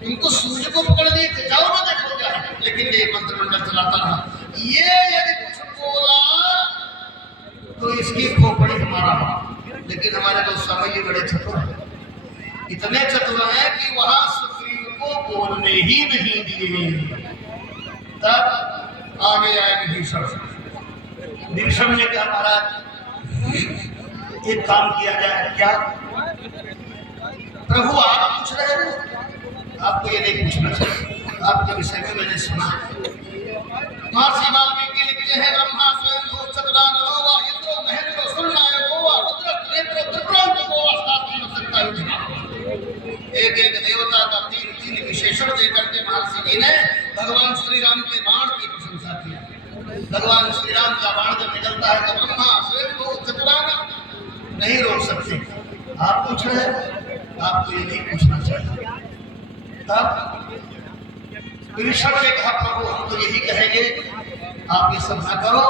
तुमको सूर्य को पकड़ लिए थे, जाओ ना देखो क्या है। लेकिन ये मंत्रिमंडल चलाता रहा। ये यदि कुछ बोला तो इसकी खोपड़ी हमारा। लेकिन हमारे लोग समझ बड़े चतुर हैं, इतने चतुर हैं कि वहां सुग्रीव को बोलने ही नहीं दिए। तब आगे आए विभीषण। विभीषण ने कहा महाराज एक काम किया जाए। क्या? प्रभु आप पूछ रहे हो, आपको ये नहीं पूछना चाहिए, आपके विषय में मैंने सुना। महर्षि वाल्मीकि लिखते हैं ब्रह्मा स्वयं भू चतुराननो वा इंद्रो महेंद्रो सुरनायको वा रुद्र त्रेत्र त्रिपुरांतको वा सात्विक सत्ता युजना। एक एक देवता का तीन तीन विशेषण देकर के महर्षि जी ने भगवान श्री राम के बाण की प्रशंसा की। भगवान श्री राम का बाण जब निकलता है तो ब्रह्मा स्वयं भू चतुरानन नहीं रोक सकते। आप पूछ रहे हैं, आपको ये नहीं पूछना चाहिए। तब विभीषण ने कहा प्रभु हम तो यही कहेंगे, आप ये सब ना करो।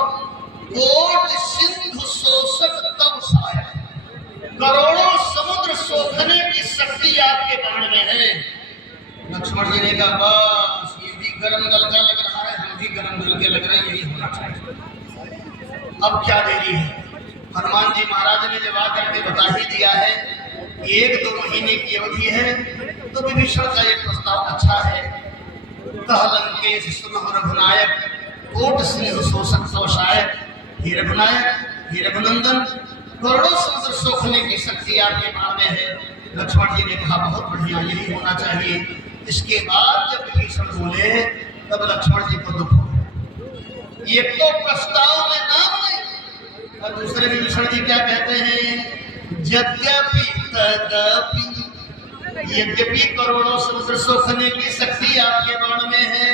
कोट सिंधु शोषक तब साया, करोड़ों समुद्र सोखने की शक्ति आपके आपके बाण में है। लक्ष्मण जी ने कहा बस ये भी गर्म दल का लग रहा है, हम भी गर्म दल के लग रहे हैं, यही होना चाहिए। अब क्या देरी है। हनुमान जी महाराज ने जब आकर के बता ही दिया है कि 1-2 महीने की अवधि है, तो विभीषण का ये प्रस्ताव अच्छा है। कह लंकेश सुनहु रघुनायक, कोट सिंह शोषक सौशायक। हे रघुनायक, हे रघुनंदन, करोड़ों समुद्र सोखने की शक्ति आपके बाण में है। लक्ष्मण जी ने कहा बहुत बढ़िया, यही होना चाहिए। इसके बाद जब विभीषण बोले तब लक्ष्मण जी को दुख हो। ये तो प्रस्ताव में नाम नहीं। और दूसरे विभीषण जी क्या कहते हैं, यद्यपि तदपि, यद्यपि करोड़ों समुद्र सोखने की शक्ति आपके बाण में है,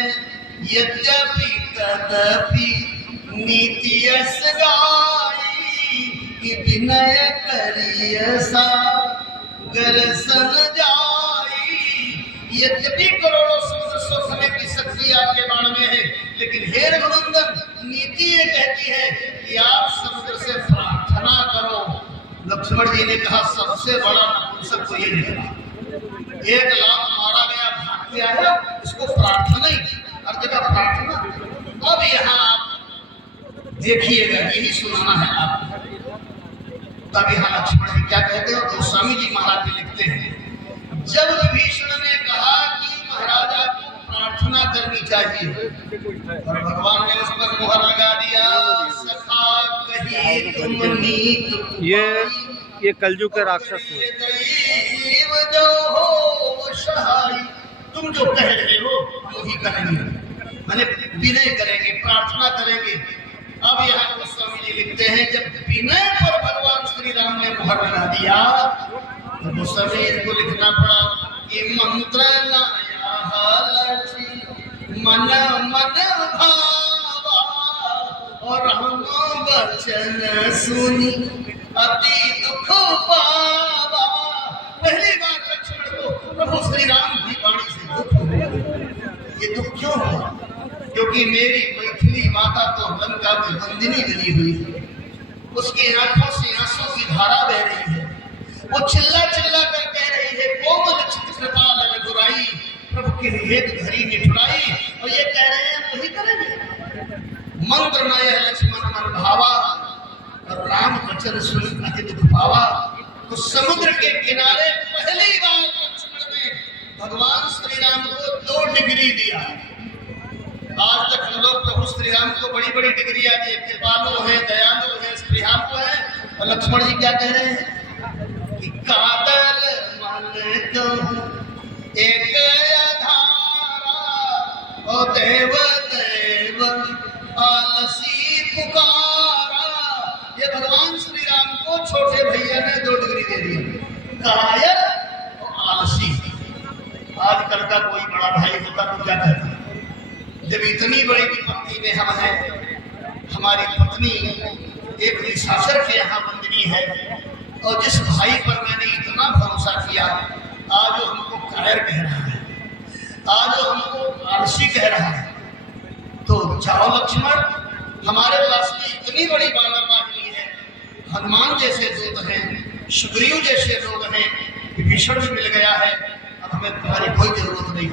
यद्यपि तदपि नीति यस गाई, कि विनय करिय सागर सन जाई। यद्यपि करोड़ों समुद्र सोखने की शक्ति आपके बाण में है, लेकिन हे रघुनंदन, नीति ये कहती है कि आप समुद्र से प्रार्थना करो। लक्ष्मण जी ने कहा सबसे बड़ा नपुंसक तो ये निकला, 1 लाख मारा गया, भाग के आया, इसको प्रार्थना ही, हर जगह प्रार्थना। अब यहाँ आप देखिएगा, यही सुनाना है आपको। तब यहाँ लक्ष्मण जी क्या कहते हैं, तो स्वामी जी महाराज जी लिखते हैं, जब विभीषण ने कहा कि महाराज आपको प्रार्थना करनी चाहिए, और भगवान ने उस पर मुहर लगा दिया, सखा कही तुम नीत, ये कलयुग के राक्षस हैं। दैव जो हो सहाय, तुम जो कह रहे हो वही करेंगे, माने विनय करेंगे, प्रार्थना करेंगे। अब यहाँ गोस्वामी जी लिखते हैं, जब विनय पर भगवान श्री राम ने मुहर लगा दिया तो गोस्वामी जी को लिखना पड़ा कि मंत्र मन मन भावा, और हम वचन सुनी अति दुख पावा। पहली बार लक्ष्मण को प्रभु श्री राम की वाणी से दुख हुआ। ये दुख क्यों हुआ? क्योंकि मेरी मैथिली माता तो लंका में बंदिनी बनी हुई है, उसकी आंखों से आंसू की धारा बह रही है, वो चिल्ला चिल्ला कर कह रही है, कोमल चित कृपाल रघुराई, प्रभु की हेत धरी निठुराई। और ये कह रहे हैं वही करेंगे। मंत्र नय लक्ष्मण मन भावा, और राम वचन सुन अति दुख पावा। तो समुद्र के किनारे पहली बार लक्ष्मण ने भगवान श्री राम को 2 डिग्री दिया। आज तक हम लोग प्रभु श्री राम को बड़ी बड़ी डिग्रियां दी, कृपालु है, दयालु है, स्नेहालु है, और लक्ष्मण जी क्या कह रहे हैं कि कादल मन को एक आधारा, और देव देव आलसी पुकारा। ये भगवान श्री राम को छोटे भैया ने 2 डिग्री दे दी, कायर और आलसी। आजकल का कोई बड़ा भाई होता तो क्या कहता, जब इतनी बड़ी विपत्ति में हम हैं, हमारी पत्नी एक निशाचर के यहाँ बंदनी है, और जिस भाई पर मैंने इतना भरोसा किया, आज वो हमको कायर कह रहा है, आज वो हमको आलसी कह रहा है। तो जाओ लक्ष्मण, हमारे पास में इतनी बड़ी बाला वाहिनी है, हनुमान जैसे दूत हैं, सुग्रीव जैसे लोग हैं, विभीषण भी मिल गया है, अब हमें तुम्हारी कोई जरूरत नहीं।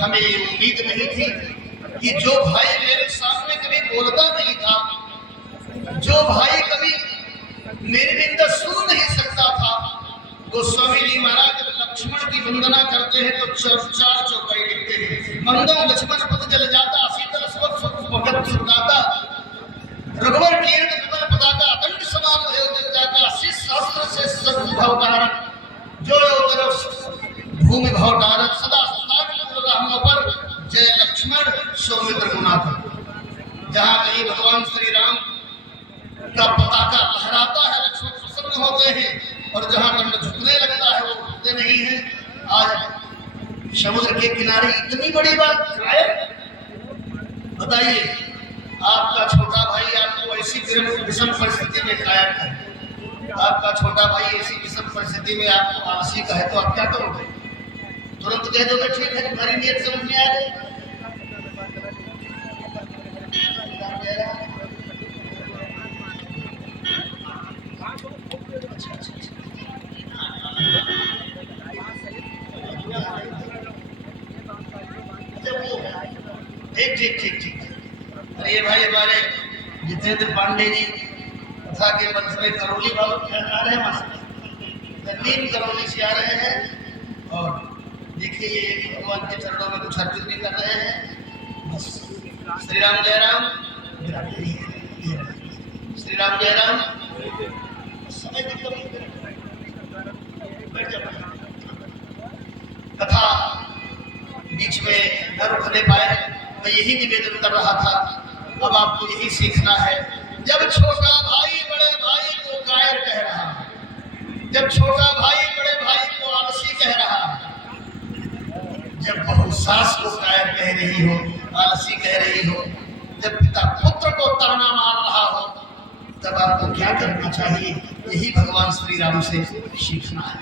हमें ये उम्मीद नहीं थी कि जो भाई मेरे सामने कभी बोलता नहीं था, जो भाई कभी मेरी निंदा सुन नहीं सकता था, गोस्वामी जी महाराज लक्ष्मण की वंदना करते हैं तो 4 चौपाई लिखते हैं, मंदम लक्ष्मण पद जल जाता, शीतल स्वर सुख भगत सुनाता, रघुवर कीर्त विमल पताका, दंड समान है उदर जाता, शीश सहस्त्र से सद्भव कारण, जो भूमि भव डारत, सदा राम पर जय लक्ष्मण सौमित्र गुणाकर। जहाँ कहीं भगवान श्री राम का पताका लहराता है, लक्ष्मण प्रसन्न होते हैं, और जहाँ दंड झुकने लगता है वो झुकते नहीं है। आज समुद्र के किनारे इतनी बड़ी बात बताइए, आपका छोटा भाई आपको ऐसी विषम परिस्थिति में कायर है, आपका छोटा भाई ऐसी विषम परिस्थिति में आपको आलसी का है, तो आप क्या करोगे? तुरंत कह दोगे ठीक है, तुम्हारी नीयत समझ में आ गई। ठीक ठीक ठीक। अरे भाई हमारे जितेंद्र पांडे जी कथा के मंच में करौली वालों आ रहे हैं, नीम करौली से आ रहे हैं और देखिए ये भगवान के चरणों में कुछ अर्पित भी कर रहे हैं। बस श्री राम जय राम, श्री राम जय राम। समय की कमी बैठ जाओ। कथा बीच में न रुकने पाए, मैं यही निवेदन कर रहा था। अब आपको यही सीखना है, जब छोटा भाई बड़े भाई को कायर कह रहा है, जब छोटा भाई बड़े भाई को आलसी कह रहा है, जब बहू सास को कायर कह रही हो, आलसी कह रही हो, जब पिता पुत्र को ताना मार रहा हो, तब आपको क्या करना चाहिए? यही भगवान श्री राम से सीखना है।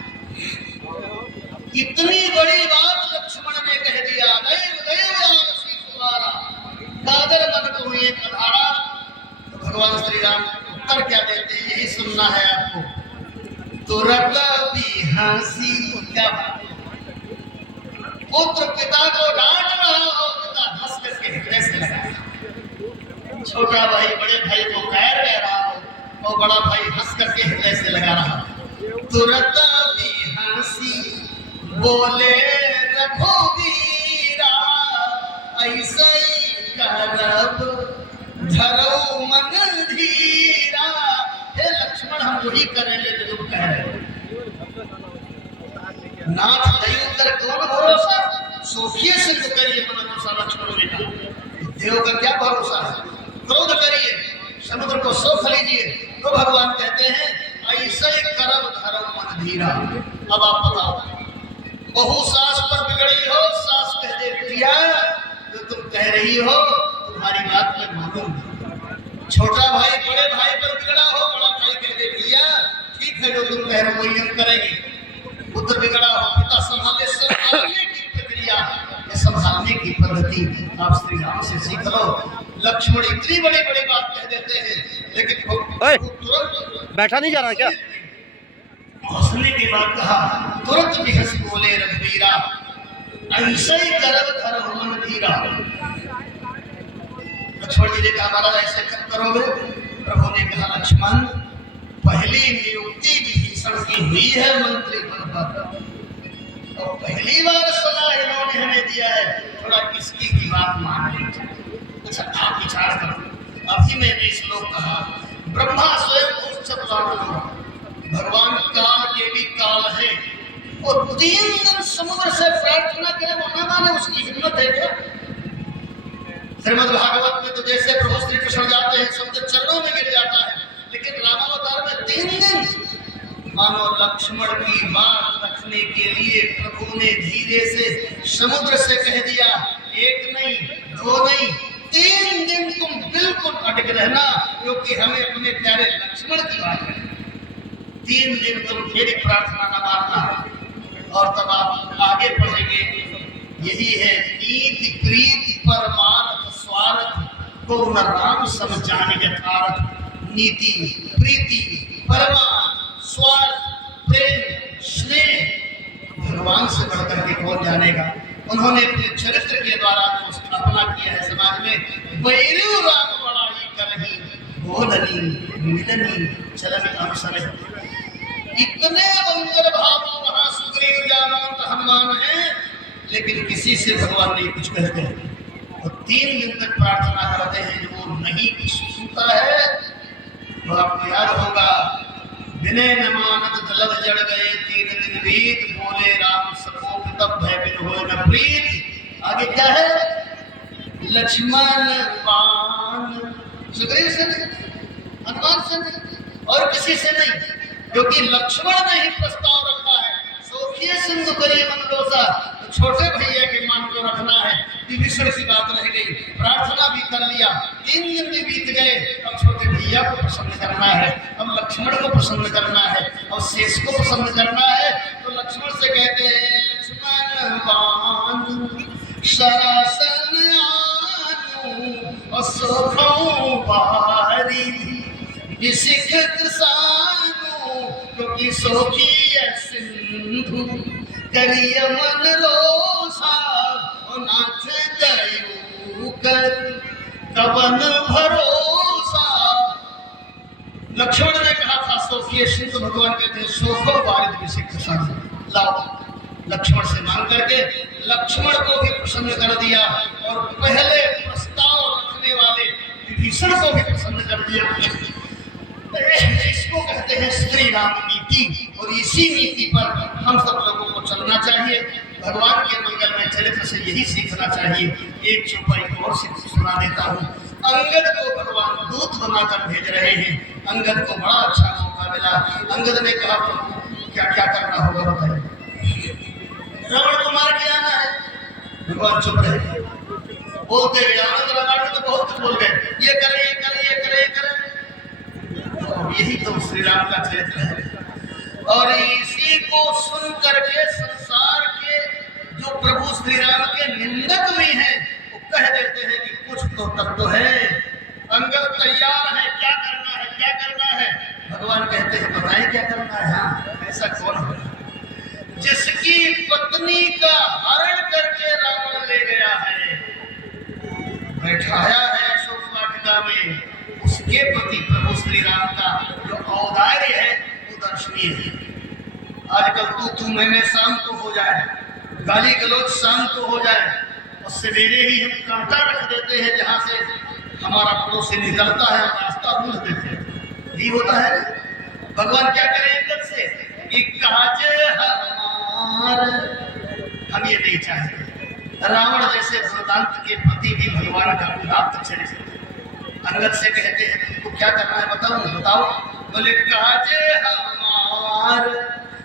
इतनी बड़ी बात लक्ष्मण ने कह दिया, दैव दैव आलसी तुम्हारा, दादर मन को एक अधारा। तो भगवान श्री राम उत्तर क्या देते हैं, यही सुनना है आपको। तुरंत भी हंसी, क्या पुत्र पिता को डांट रहा हो, पिता हंस करके हृदय से लगा। छोटा भाई बड़े भाई को कायर कह रहा हो और बड़ा भाई हंस करके हृदय से लगा रहा हो। तुरंत भी हंसी बोले रघुवीरा, ऐसा ही करब धरो मन धीरा। हे लक्ष्मण, हम वही करेंगे जो तुम कह रहे हो। नाथ दयु कर कौन भरोसा, सोखिए सिद्ध करिए मन अनुसार। लक्ष्मण बेटा, देव का क्या भरोसा है? क्रोध करिए, समुद्र को सोख लीजिए। तो भगवान कहते हैं ऐसे ही करब धर्म मन धीरा। अब आप बताओ, बहू सास पर बिगड़ी हो, सास कह दे प्रिया जो तुम कह रही हो तुम्हारी बात मैं मानूंगा। छोटा भाई बड़े भाई पर बिगड़ा हो, बड़ा भाई कह दे भैया ठीक है जो तुम कह रहे हो वही हम करेंगे। पुत्र बिगड़ा हो, पिता संभालने की प्रक्रिया, संभालने की पद्धति आप श्री राम से सीख लो। लक्ष्मण इतनी बड़ी बड़ी बात कह देते हैं, लेकिन तुरंत बैठा नहीं जा रहा क्या? हंसने के बाद कहा, तुरंत भी हंस बोले रघुवीरा, ऐसे ही करब धर्म मन धीरा। लक्ष्मण जी ने कहा महाराज ऐसे कब करोगे? प्रभु ने कहा लक्ष्मण, पहली नियुक्ति विभीषण की हुई है मंत्री पद पर, और पहली बार सलाह इन्होंने हमें दिया है, थोड़ा किसकी की बात मान लीजिए। अच्छा आप विचार करो, अभी मैंने श्लोक कहा ब्रह्मा स्वयं उच्च भगवान काल के भी काल है, और 3 दिन समुद्र से प्रार्थना करे वो न माने, उसकी हिम्मत है क्या? श्रीमद् भागवत में तो जैसे प्रभु श्री कृष्ण जाते हैं समुद्र चरणों में गिर जाता है, लेकिन रामावतार में 3 दिन मानो लक्ष्मण की बात रखने के लिए प्रभु ने धीरे से समुद्र से कह दिया, 1 नहीं 2 नहीं 3 दिन तुम बिल्कुल अटक रहना, क्योंकि हमें अपने प्यारे लक्ष्मण की बात है। 3 दिन तुम मेरी प्रार्थना न मारना। और तब आप आगे पढ़ेंगे, यही है नीति प्रीति परमार्थ स्वार्थ को न राम सब जान यथार्थ। नीति प्रीति परमार्थ स्वार्थ प्रेम स्नेह भगवान से बढ़कर के कौन जानेगा? उन्होंने अपने चरित्र के द्वारा जो स्थापना किया है समाज में, बैरू राम बड़ाई करही बोलनी मिलनी चलन अवसर। इतने बंदर भाव वहां सुग्रीव जामवंत हनुमान है, लेकिन किसी से भगवान नहीं कुछ कहते हैं और 3 दिन तक प्रार्थना करते हैं, जो वो नहीं कुछ सुनता है। तो आपको याद होगा, विनय न मानत दलद जड़ गए 3 दिन बीत, बोले राम सकोप तब भय बिन होए न प्रीत। आगे क्या है? लक्ष्मण पान, सुग्रीव से नहीं, हनुमान से नहीं और किसी से नहीं, क्योंकि लक्ष्मण ने ही प्रस्ताव रखा है, सोखिए सिंधु करिए मन दोषा। तो छोटे भैया के मान को रखना है। विभीषण की बात रह गई, प्रार्थना भी कर लिया, 3 दिन भी बीत गए। अब छोटे भैया को प्रसन्न करना है, अब लक्ष्मण को प्रसन्न करना है, अब शेष को प्रसन्न करना है। तो लक्ष्मण से कहते हैं, लक्ष्मण बान सरासन आनु असोखों बारी विसिख कृसानु, क्योंकि सोखी सिंधु करिय मन रोसा नाथ दयु कर कवन भरोसा। लक्ष्मण ने कहा था सोफिए सिंह, तो भगवान कहते हैं सोखो वारिद विषय संग लाओ। लक्ष्मण से मांग करके लक्ष्मण को भी प्रसन्न कर दिया और पहले प्रस्ताव रखने वाले विभीषण को भी प्रसन्न कर दिया। इसको कहते हैं श्री राम नीति, और इसी नीति पर हम सब लोगों को चलना चाहिए। भगवान के मंगलमय चरित्र से यही सीखना चाहिए। एक चौपाई और से सुना देता हूँ। अंगद को भगवान दूत बनाकर भेज रहे हैं। अंगद को बड़ा अच्छा मौका मिला। अंगद ने कहा प्रभु क्या क्या करना होगा बताइए। रावण को मार के आना है। भगवान चुप रहे, बोलते गए आनंद रावण तो बहुत कुछ बोल गए, ये करे ये करे ये करे ये करे। यही तो श्री राम का चरित्र है। और इसी को सुन करके संसार के जो प्रभु श्री राम के निंदक भी हैं वो कह देते हैं कि कुछ तो तत्व है। अंगद तैयार है, क्या करना है क्या करना है। भगवान कहते हैं बताएं क्या करना है। हाँ, ऐसा कौन होगा जिसकी पत्नी का हरण करके रावण ले गया है, बैठाया है अशोक वाटिका में, उसके प्रति प्रभु श्री राम का जो औदार्य है वो दर्शनीय है। आजकल तू मैंने शाम को हो जाए, गाली गलौज शाम को हो जाए, और सवेरे ही हम कांटा रख देते हैं जहाँ से हमारा पड़ोसी निकलता है, रास्ता भूल देते हैं। यही होता है। भगवान क्या करें अंगद से कि काजे हमार, हम ये नहीं चाहते। रावण जैसे दुर्दांत के प्रति भी भगवान का उदात्त चरित्र। अंगद से कहते हैं तुमको क्या करना है बताओ बताओ। बोले काजे हमार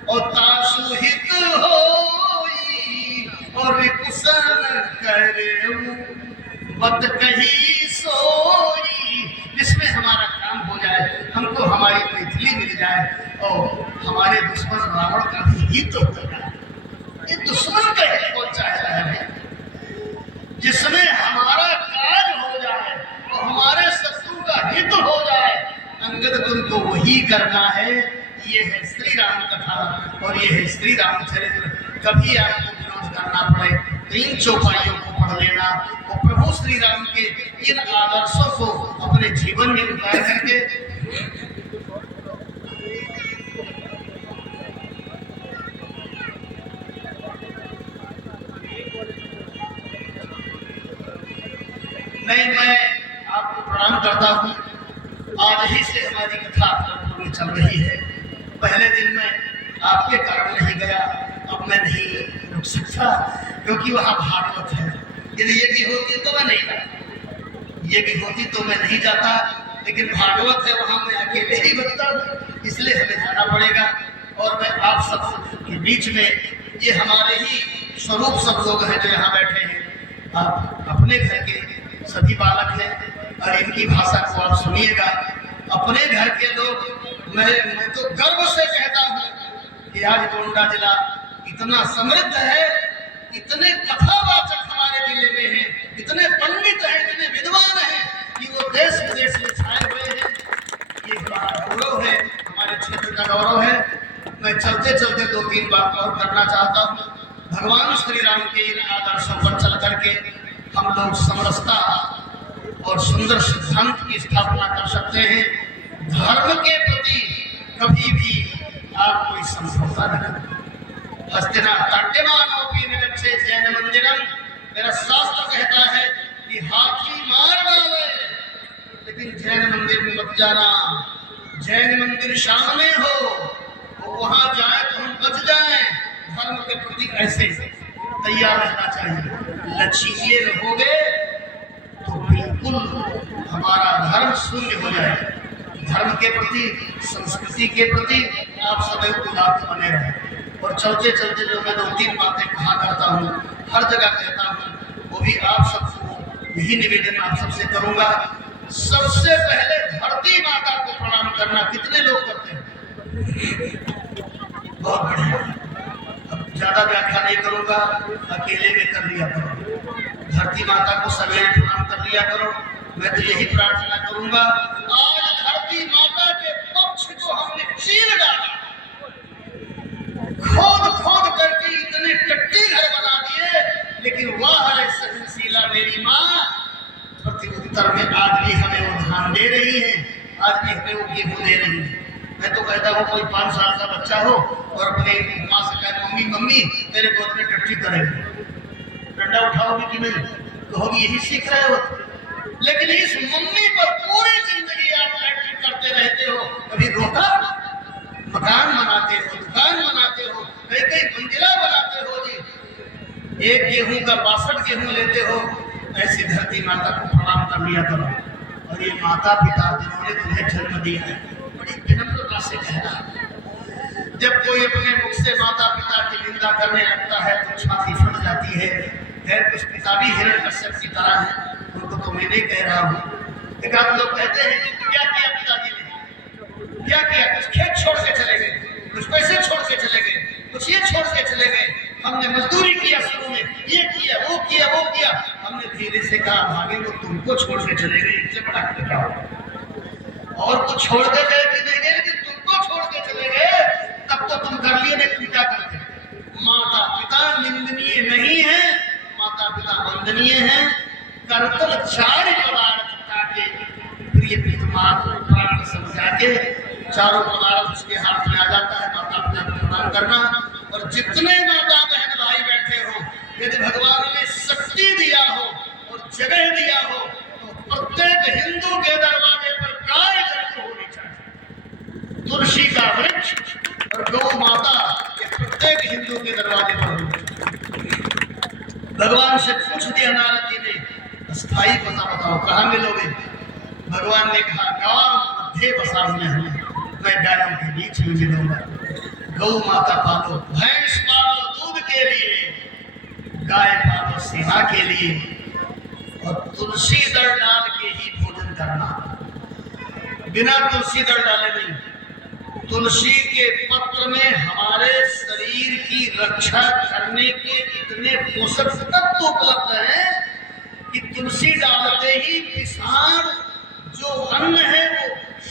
और तासु हित होई और कुशन करे बत कही सोई, जिसमें हमारा काम हो जाए, हमको हमारी मैथिली मिल जाए और हमारे दुश्मन रावण का भी हित हो जाए। ये दुश्मन का हित कौन चाहता है जिसमें हमारा काज हो जाए और हमारे शत्रु का हित हो जाए। अंगद तुमको वही करना है। ये है श्री राम कथा और ये है श्री राम चरित्र। कभी आपको विरोध करना पड़े तो इन चौपाइयों को पढ़ लेना और प्रभु श्री राम के इन आदर्शों को अपने जीवन में उतार करके मैं आपको प्रणाम करता हूँ। आज ही से हमारी कथा में चल रही है। पहले दिन में आपके कारण नहीं गया, अब मैं नहीं रुक सकता क्योंकि वहाँ भागवत है। यदि ये भी होती तो मैं नहीं जाता, ये भी होती तो मैं नहीं जाता, लेकिन भागवत है वहाँ मैं अकेले ही बचता, इसलिए हमें जाना पड़ेगा। और मैं आप सब के बीच में ये हमारे ही स्वरूप सब लोग हैं जो यहाँ बैठे हैं। आप अपने घर के सभी बालक हैं और इनकी भाषा को आप सुनिएगा। अपने घर के लोग मैं तो गर्व से कहता हूँ कि आज गोंडा जिला इतना समृद्ध है, इतने कथावाचक हमारे जिले में हैं, इतने पंडित हैं, इतने विद्वान हैं कि वो देश विदेश में छाए हुए हैं। ये हमारा गौरव है, हमारे क्षेत्र का गौरव है। मैं चलते चलते 2-3 बात और करना चाहता हूँ। भगवान श्री राम के इन आदर्शों पर चल करके हम लोग समरसता और सुंदर सिद्धांत की स्थापना कर सकते हैं। धर्म के प्रति कभी भी आप कोई समझौता न करें। जैन मंदिरम, मेरा शास्त्र कहता है कि हाथी मार डाले लेकिन जैन मंदिर में मत जाना। जैन मंदिर सामने हो, वो वहां जाए तो हम बच जाएं। धर्म के प्रति ऐसे तैयार रहना चाहिए। लचीले रहोगे तो बिल्कुल हमारा धर्म शून्य हो जाए। धर्म के प्रति, संस्कृति के प्रति आप सदैव उदात्त बने रहे। और चलते चलते जो मैं 2-3 बातें कहा करता हूँ, हर जगह कहता हूँ, वो भी आप सबको यही निवेदन आप सबसे करूँगा। सबसे पहले धरती माता को प्रणाम करना कितने लोग करते हैं? बहुत बढ़िया। अब ज्यादा व्याख्या नहीं करूँगा, अकेले में कर लिया करो। धरती माता को सवेरे प्रणाम कर लिया करो। मैं तो यही प्रार्थना करूँगा, आज धरती माता के पक्ष को हमने चीर डाला, खोद करके इतने टट्टी घर बना दिए, लेकिन वाह रे सहनशीला मेरी माँ, प्रत्युत्तर में आज भी हमें वो धान दे रही है, आज भी हमें वो गेहूं दे रही है। मैं तो कहता हूँ कोई 5 साल का बच्चा हो और अपने माँ से कहे मम्मी मम्मी तेरे गोद में टट्टी करेंगे, डंडा उठाओगी कि नहीं, तो होगी यही सीख रहे हो। लेकिन इस मम्मी पर पूरी जिंदगी आप लैट्रिन करते रहते हो, कभी रोका? मकान बनाते हो, दुकान बनाते हो, कई कई मंजिला बनाते हो जी, एक गेहूं का 62 गेहूं लेते हो। ऐसी धरती माता को प्रणाम कर लिया करो। और ये माता पिता जिन्होंने तुम्हें जन्म दिया है, बड़ी विनम्रता से कहना, जब कोई अपने मुख से माता पिता की निंदा करने लगता है तो छाती फट जाती है। खैर कुछ पिता भी हिरण्यकश्यप की तरह है, उनको तो मैं नहीं कह रहा हूँ। एक आध लोग कहते हैं कि क्या किया पिताजी ने, क्या किया, कुछ खेत छोड़ के चले गए, कुछ पैसे छोड़ के चले गए, कुछ ये छोड़ के चले गए, हमने मजदूरी किया शुरू में, ये किया वो किया वो किया। हमने धीरे से कहा भागे वो तुमको छोड़ के चले गए, इससे बड़ा क्या होगा। और कुछ छोड़ के गए कि नहीं गए, लेकिन तुमको छोड़ के चले गए तब तो तुम कर लिए, नहीं पूजा करते। माता पिता निंदनीय नहीं है, माता पिता वंदनीय है। करतल 4 पदार्थ ताके प्रिय प्रीतमात प्राण समझा के, चारों पदार्थ उसके हाथ में आ जाता है, माता पिता को प्रणाम करना। और जितने माता बहन भाई बैठे हो, यदि भगवान ने शक्ति दिया हो और जगह दिया हो तो प्रत्येक हिंदू के दरवाजे पर गाय जरूर होनी चाहिए, तुलसी का वृक्ष और गौ माता, ये प्रत्येक हिंदू के दरवाजे पर होनी चाहिए। भगवान से पूछ दिया नारद जी ने, स्थायी पता बताओ कहाँ मिलोगे। भगवान ने कहा गांव मध्य बसा हुए हमें, मैं गायों के बीच में मिलूंगा। गौ माता पालो, भैंस पालो दूध के लिए, गाय पालो सेवा के लिए, और तुलसी दल डाल के ही भोजन करना, बिना तुलसी दल डाले नहीं। तुलसी के पत्र में हमारे शरीर की रक्षा करने के इतने पोषक तत्व उपलब्ध हैं कि तुलसी डालते ही किसान जो अन्न है वो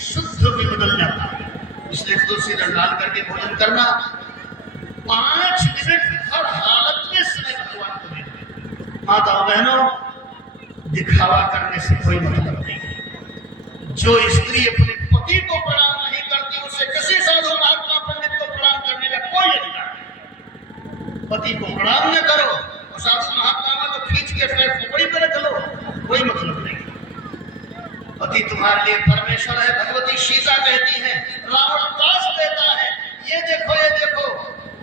शुद्ध में बदल जाता है। इसलिए तुलसी दल डाल करके भोजन करना। 5 मिनट हर हालत में समय भगवान को देना। माताओं बहनों, दिखावा करने से कोई मतलब नहीं। जो स्त्री अपने पति को प्रणाम नहीं करती, उसे किसी साधु महात्मा पंडित को प्रणाम करने का कोई अधिकार नहीं। पति को प्रणाम न करो और साधु महात्मा को खींच के फिर खोपड़ी पर रख लो, कोई मतलब नहीं। पति तुम्हारे लिए परमेश्वर है। भगवती सीता कहती है, रावण त्रास देता है, ये देखो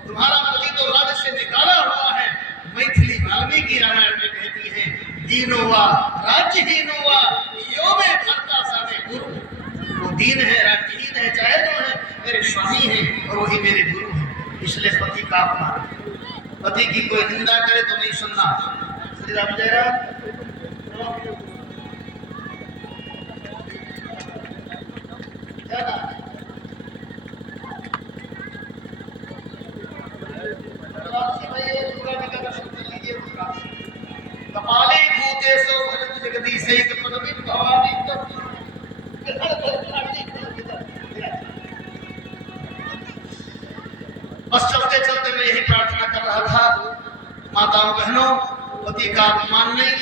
तुम्हारा पति तो राज्य से निकाला हुआ है। मैथिली वाल्मीकि रामायण में कहती है, दीनोवा राज्यहीनोवा यो में भरता सामे गुरु। वो दीन है, राज्यहीन है, चाहे जो है, मेरे स्वामी हैं और वही मेरे गुरु हैं। इसलिए पति का अपमान, पति की कोई निंदा करे तो नहीं सुनना। श्री राम जय राम। कपाली भूतेशो भजत जगदीशैक पदवी भवानी बस चलते चलते मैं यही प्रार्थना कर रहा था, माताओं बहनों, पति का अपमान नहीं।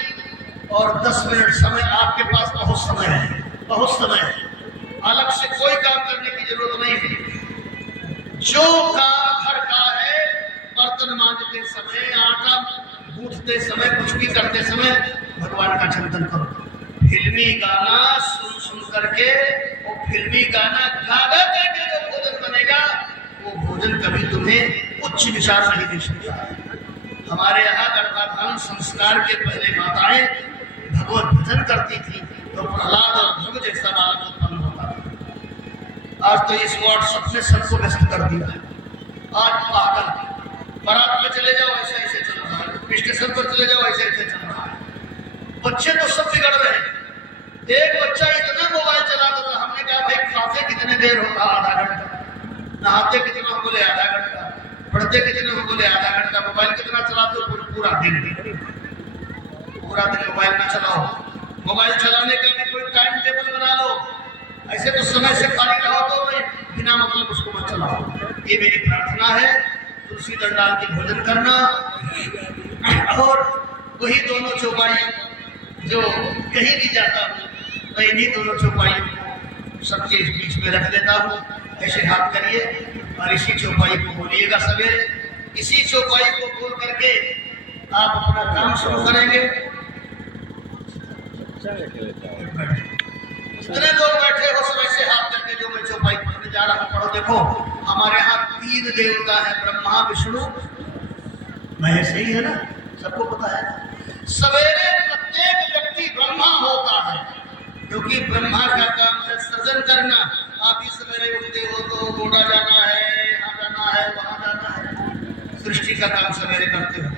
और 10 मिनट समय आपके पास बहुत समय है, बहुत समय है। अलग से कोई काम करने की जरूरत नहीं है। जो काम घर का है, बर्तन मांजते समय, आटा गूंथते समय, कुछ भी करते समय भगवान का चिंतन करो। फिल्मी गाना सुन सुन करके, वो फिल्मी गाना गा गा करके जो भोजन बनेगा, वो भोजन कभी तुम्हें उच्च विचार नहीं दे सकता। हमारे यहाँ गर्भाधान संस्कार के पहले माताएं भगवत भजन करती थी तो प्रहलाद और ध्रुव जैसा बालक उत्पन्न होता था। आज तो इस व्हाट्सएप ने सबको व्यस्त कर दिया है। आज पागल, बारात में चले जाओ ऐसे ऐसे चल रहा है, स्टेशन पर चले जाओ ऐसे ऐसे चल रहा है। बच्चे तो सब बिगड़ रहे हैं। एक बच्चा इतना मोबाइल चलाता था, हमने कहा भाई खाते कितने देर होगा? आधा घंटा। नहाते कितना हो? बोले आधा घंटा। पढ़ते कितने हो? बोले आधा घंटा। मोबाइल कितना चलाते हो? पूरा दिन। पूरा दिन मोबाइल ना चलाओ। मोबाइल चलाने का भी कोई टाइम टेबल बना लो। ऐसे तो समय से खाली रहो तो भाई बिना मतलब उसको मत चलाओ। ये मेरी प्रार्थना है। तुलसी दल डाल के भोजन करना और वही दोनों चौपाई जो कहीं भी जाता हूँ मैं इन्हीं दोनों चौपाइयों को सबके बीच में रख देता हूँ। ऐसे हाथ करिए और इसी चौपाई को बोलिएगा सवेरे। इसी चौपाई को बोल करके आप अपना काम शुरू करेंगे। जितने लोग बैठे हो सब ऐसे हाथ करके जो मैं चौपाई पढ़ने जा रहा हूँ पढ़ो। देखो हमारे यहाँ 3 देवता है, ब्रह्मा विष्णु महेश, सही है ना, सबको पता है। सवेरे प्रत्येक व्यक्ति ब्रह्मा होता है क्योंकि ब्रह्मा का काम है सृजन करना। आप ही सवेरे उठते हो तो गोड़ा जाना है, यहाँ जाना है, वहां जाना है, सृष्टि का काम सवेरे करते हो।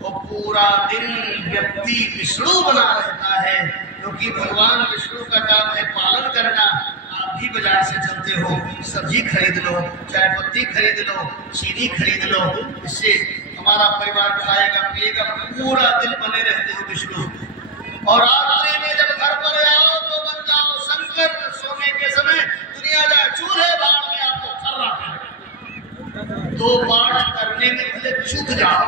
और पूरा दिन व्यक्ति विष्णु बना रहता है क्योंकि भगवान विष्णु का काम है पालन करना। आप भी बाजार से चलते हो, सब्जी खरीद लो, चाय पत्ती खरीद लो, चीनी खरीद लो, इससे हमारा परिवार खाएगा पिएगा। पूरा दिन बने रहते हो विष्णु। और रात्रि में जब घर पर आओ तो बन जाओ शंकर। सोने के समय दुनिया जाए चूल्हे बाढ़ में आपको खर्रा करेगा। 2 पाठ करने में भले चूक जाओ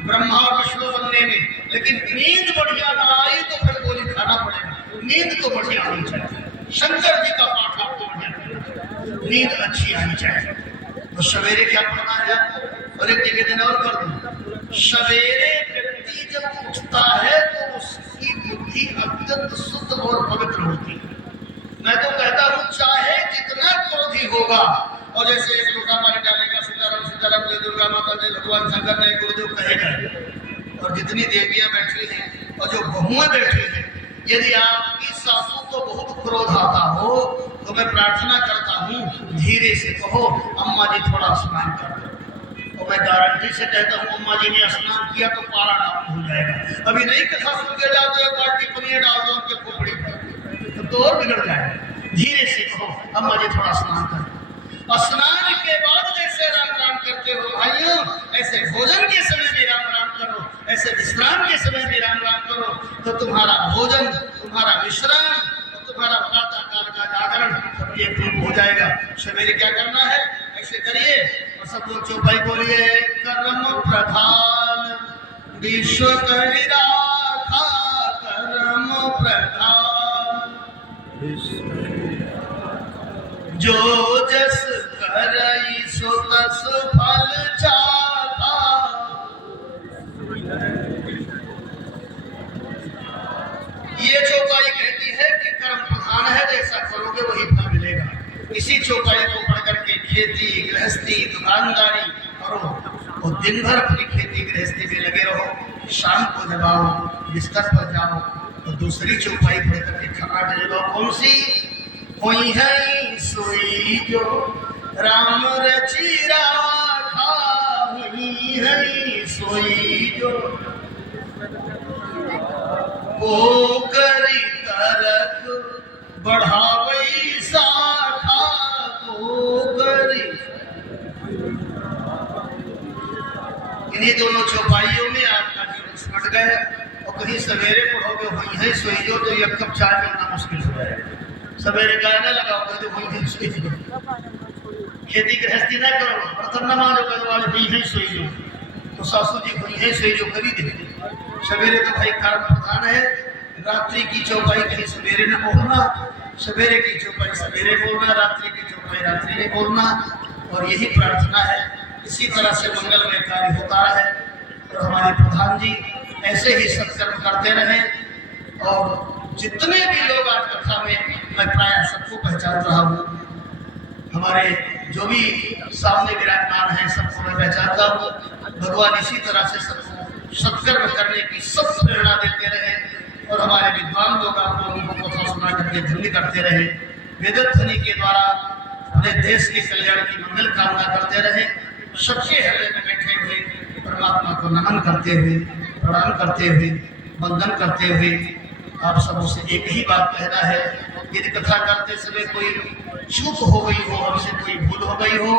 ब्रह्मा और विष्णु बनने में, लेकिन नींद बढ़िया ना आई तो फिर गोली खाना पड़ेगा। नींद तो बढ़िया आनी चाहिए। शंकर जी का पाठ आपको बढ़िया करना चाहिए, नींद अच्छी आनी चाहिए। तो सवेरे क्या पढ़ना है आपको? और एक जगह दिन और कर दूं, सवेरे व्यक्ति जब उठता है तो उसकी बुद्धि अत्यंत शुद्ध और पवित्र होती है। मैं तो कहता हूँ चाहे जितना क्रोधी होगा, और जैसे एक लोटा पानी डालेगा सीताराम सीताराम जय दुर्गा माता जय भगवान शंकर जय गुरुदेव कहेगा। और जितनी देवियां बैठी हैं और जो बहुएं बैठी हैं, यदि आपकी सासू को बहुत क्रोध आता हो तो मैं प्रार्थना करता हूँ धीरे से कहो अम्मा जी थोड़ा स्नान कर दो। तो मैं गारंटी से कहता हूँ अम्मा जी ने स्नान किया तो पारा डाउन हो जाएगा। अभी नहीं कथा सुन के जाओ तो एक बाल्टी पनीर डाल दो उनके खोपड़ी पर तो और बिगड़ जाएगा। धीरे से कहो अम्मा जी थोड़ा स्नान कर दो। स्नान के बाद जैसे राम राम करते हो भाइयों, ऐसे भोजन के समय भी राम राम करो, ऐसे विश्राम के समय भी राम राम करो। तो तुम्हारा भोजन, तुम्हारा विश्राम और तुम्हारा प्रातः काल का जागरण सब एक रूप हो जाएगा। सवेरे क्या करना है ऐसे करिए और सब लोग चौपाई बोलिए। कर्म प्रधान विश्व करि राखा, कर्म प्रधान जो जस करई सो तस फल चाखा। ये चौपाई कहती है कि कर्म प्रधान है, जैसा करोगे वही फल मिलेगा। इसी चौपाई को पढ़ करके खेती गृहस्थी दुकानदारी करो और दिन भर अपनी खेती गृहस्थी में लगे रहो। शाम को जब आओ बिस्तर पर जाओ तो दूसरी चौपाई पढ़ करके खाना डालो। कौन सी? कोई है सोई जो राम रचि राखा, वही है सोई जो को करी तरक बढ़ावई साखा, को करी। इन्हीं दोनों चौपाइयों में आपका जीवन सिमट गया। और कहीं सवेरे पढ़ोगे वही है सोई जो तो एक कप चाय मिलना मुश्किल हो जाएगा। सवेरे गाने लगाओ कहते वही है सोई जो। खेती गृहस्थी न करो, बर्तन न मारो कहते वाले वही है सोई जो। तो सासू जी वही है सोई जो करी देते। सवेरे तो भाई कर्म प्रधान है। रात्रि की चौपाई कहीं सवेरे न बोलना, सवेरे की चौपाई सवेरे बोलना, रात्रि की चौपाई रात्रि में बोलना। और यही प्रार्थना है। इसी तरह से मंगलमय कार्य होता रहे और हमारे प्रधान जी ऐसे ही सत्कर्म करते रहे। और जितने भी लोग आज कथा में मैं प्राय सबको पहचान रहा हूँ, हमारे जो भी सामने विराजमान हैं सबको मैं पहचानता हूँ। भगवान इसी तरह से सबको सत्कर्म करने की सब प्रेरणा देते रहे और हमारे विद्वान लोग आप लोगों को कथा सुना करके धन्य करते रहे। वेदध्वनि के द्वारा अपने देश के कल्याण की मंगल कामना करते रहे। सबके हृदय में बैठे हुए परमात्मा को नमन करते हुए, प्रणाम करते हुए, वंदन करते हुए आप सबों से एक ही बात कहना है। यदि कथा करते समय कोई चूक हो गई हो, हमसे कोई भूल हो गई हो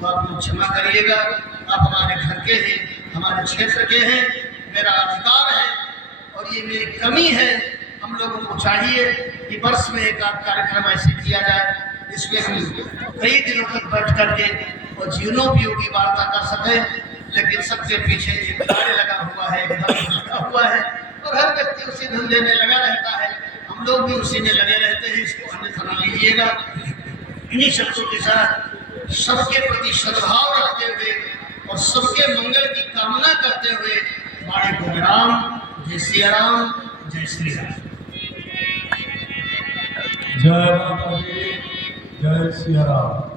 तो आप लोग क्षमा करिएगा। आप हमारे घर के हैं, हमारे क्षेत्र के हैं, मेरा अधिकार है और ये मेरी कमी है। हम लोगों को चाहिए कि वर्ष में एक आध कार्यक्रम ऐसे किया जाए जिसमें हम कई दिनों तक बैठ करके और जीवनोपयोगी वार्ता कर सकें। लेकिन सबके पीछे एक कार्य लगा हुआ है, एक धर्म लगा हुआ है और हर व्यक्ति उसी धंधे में लगा रहता है। हम लोग भी उसी में लगे रहते हैं, इसको अन्यथा न लीजिएगा। इन्हीं शब्दों के साथ सबके प्रति सद्भाव रखते हुए और सबके मंगल की कामना करते हुए वाणी को विराम। जय सिया राम, जय श्री राम। जय माता दी, जय सिया राम।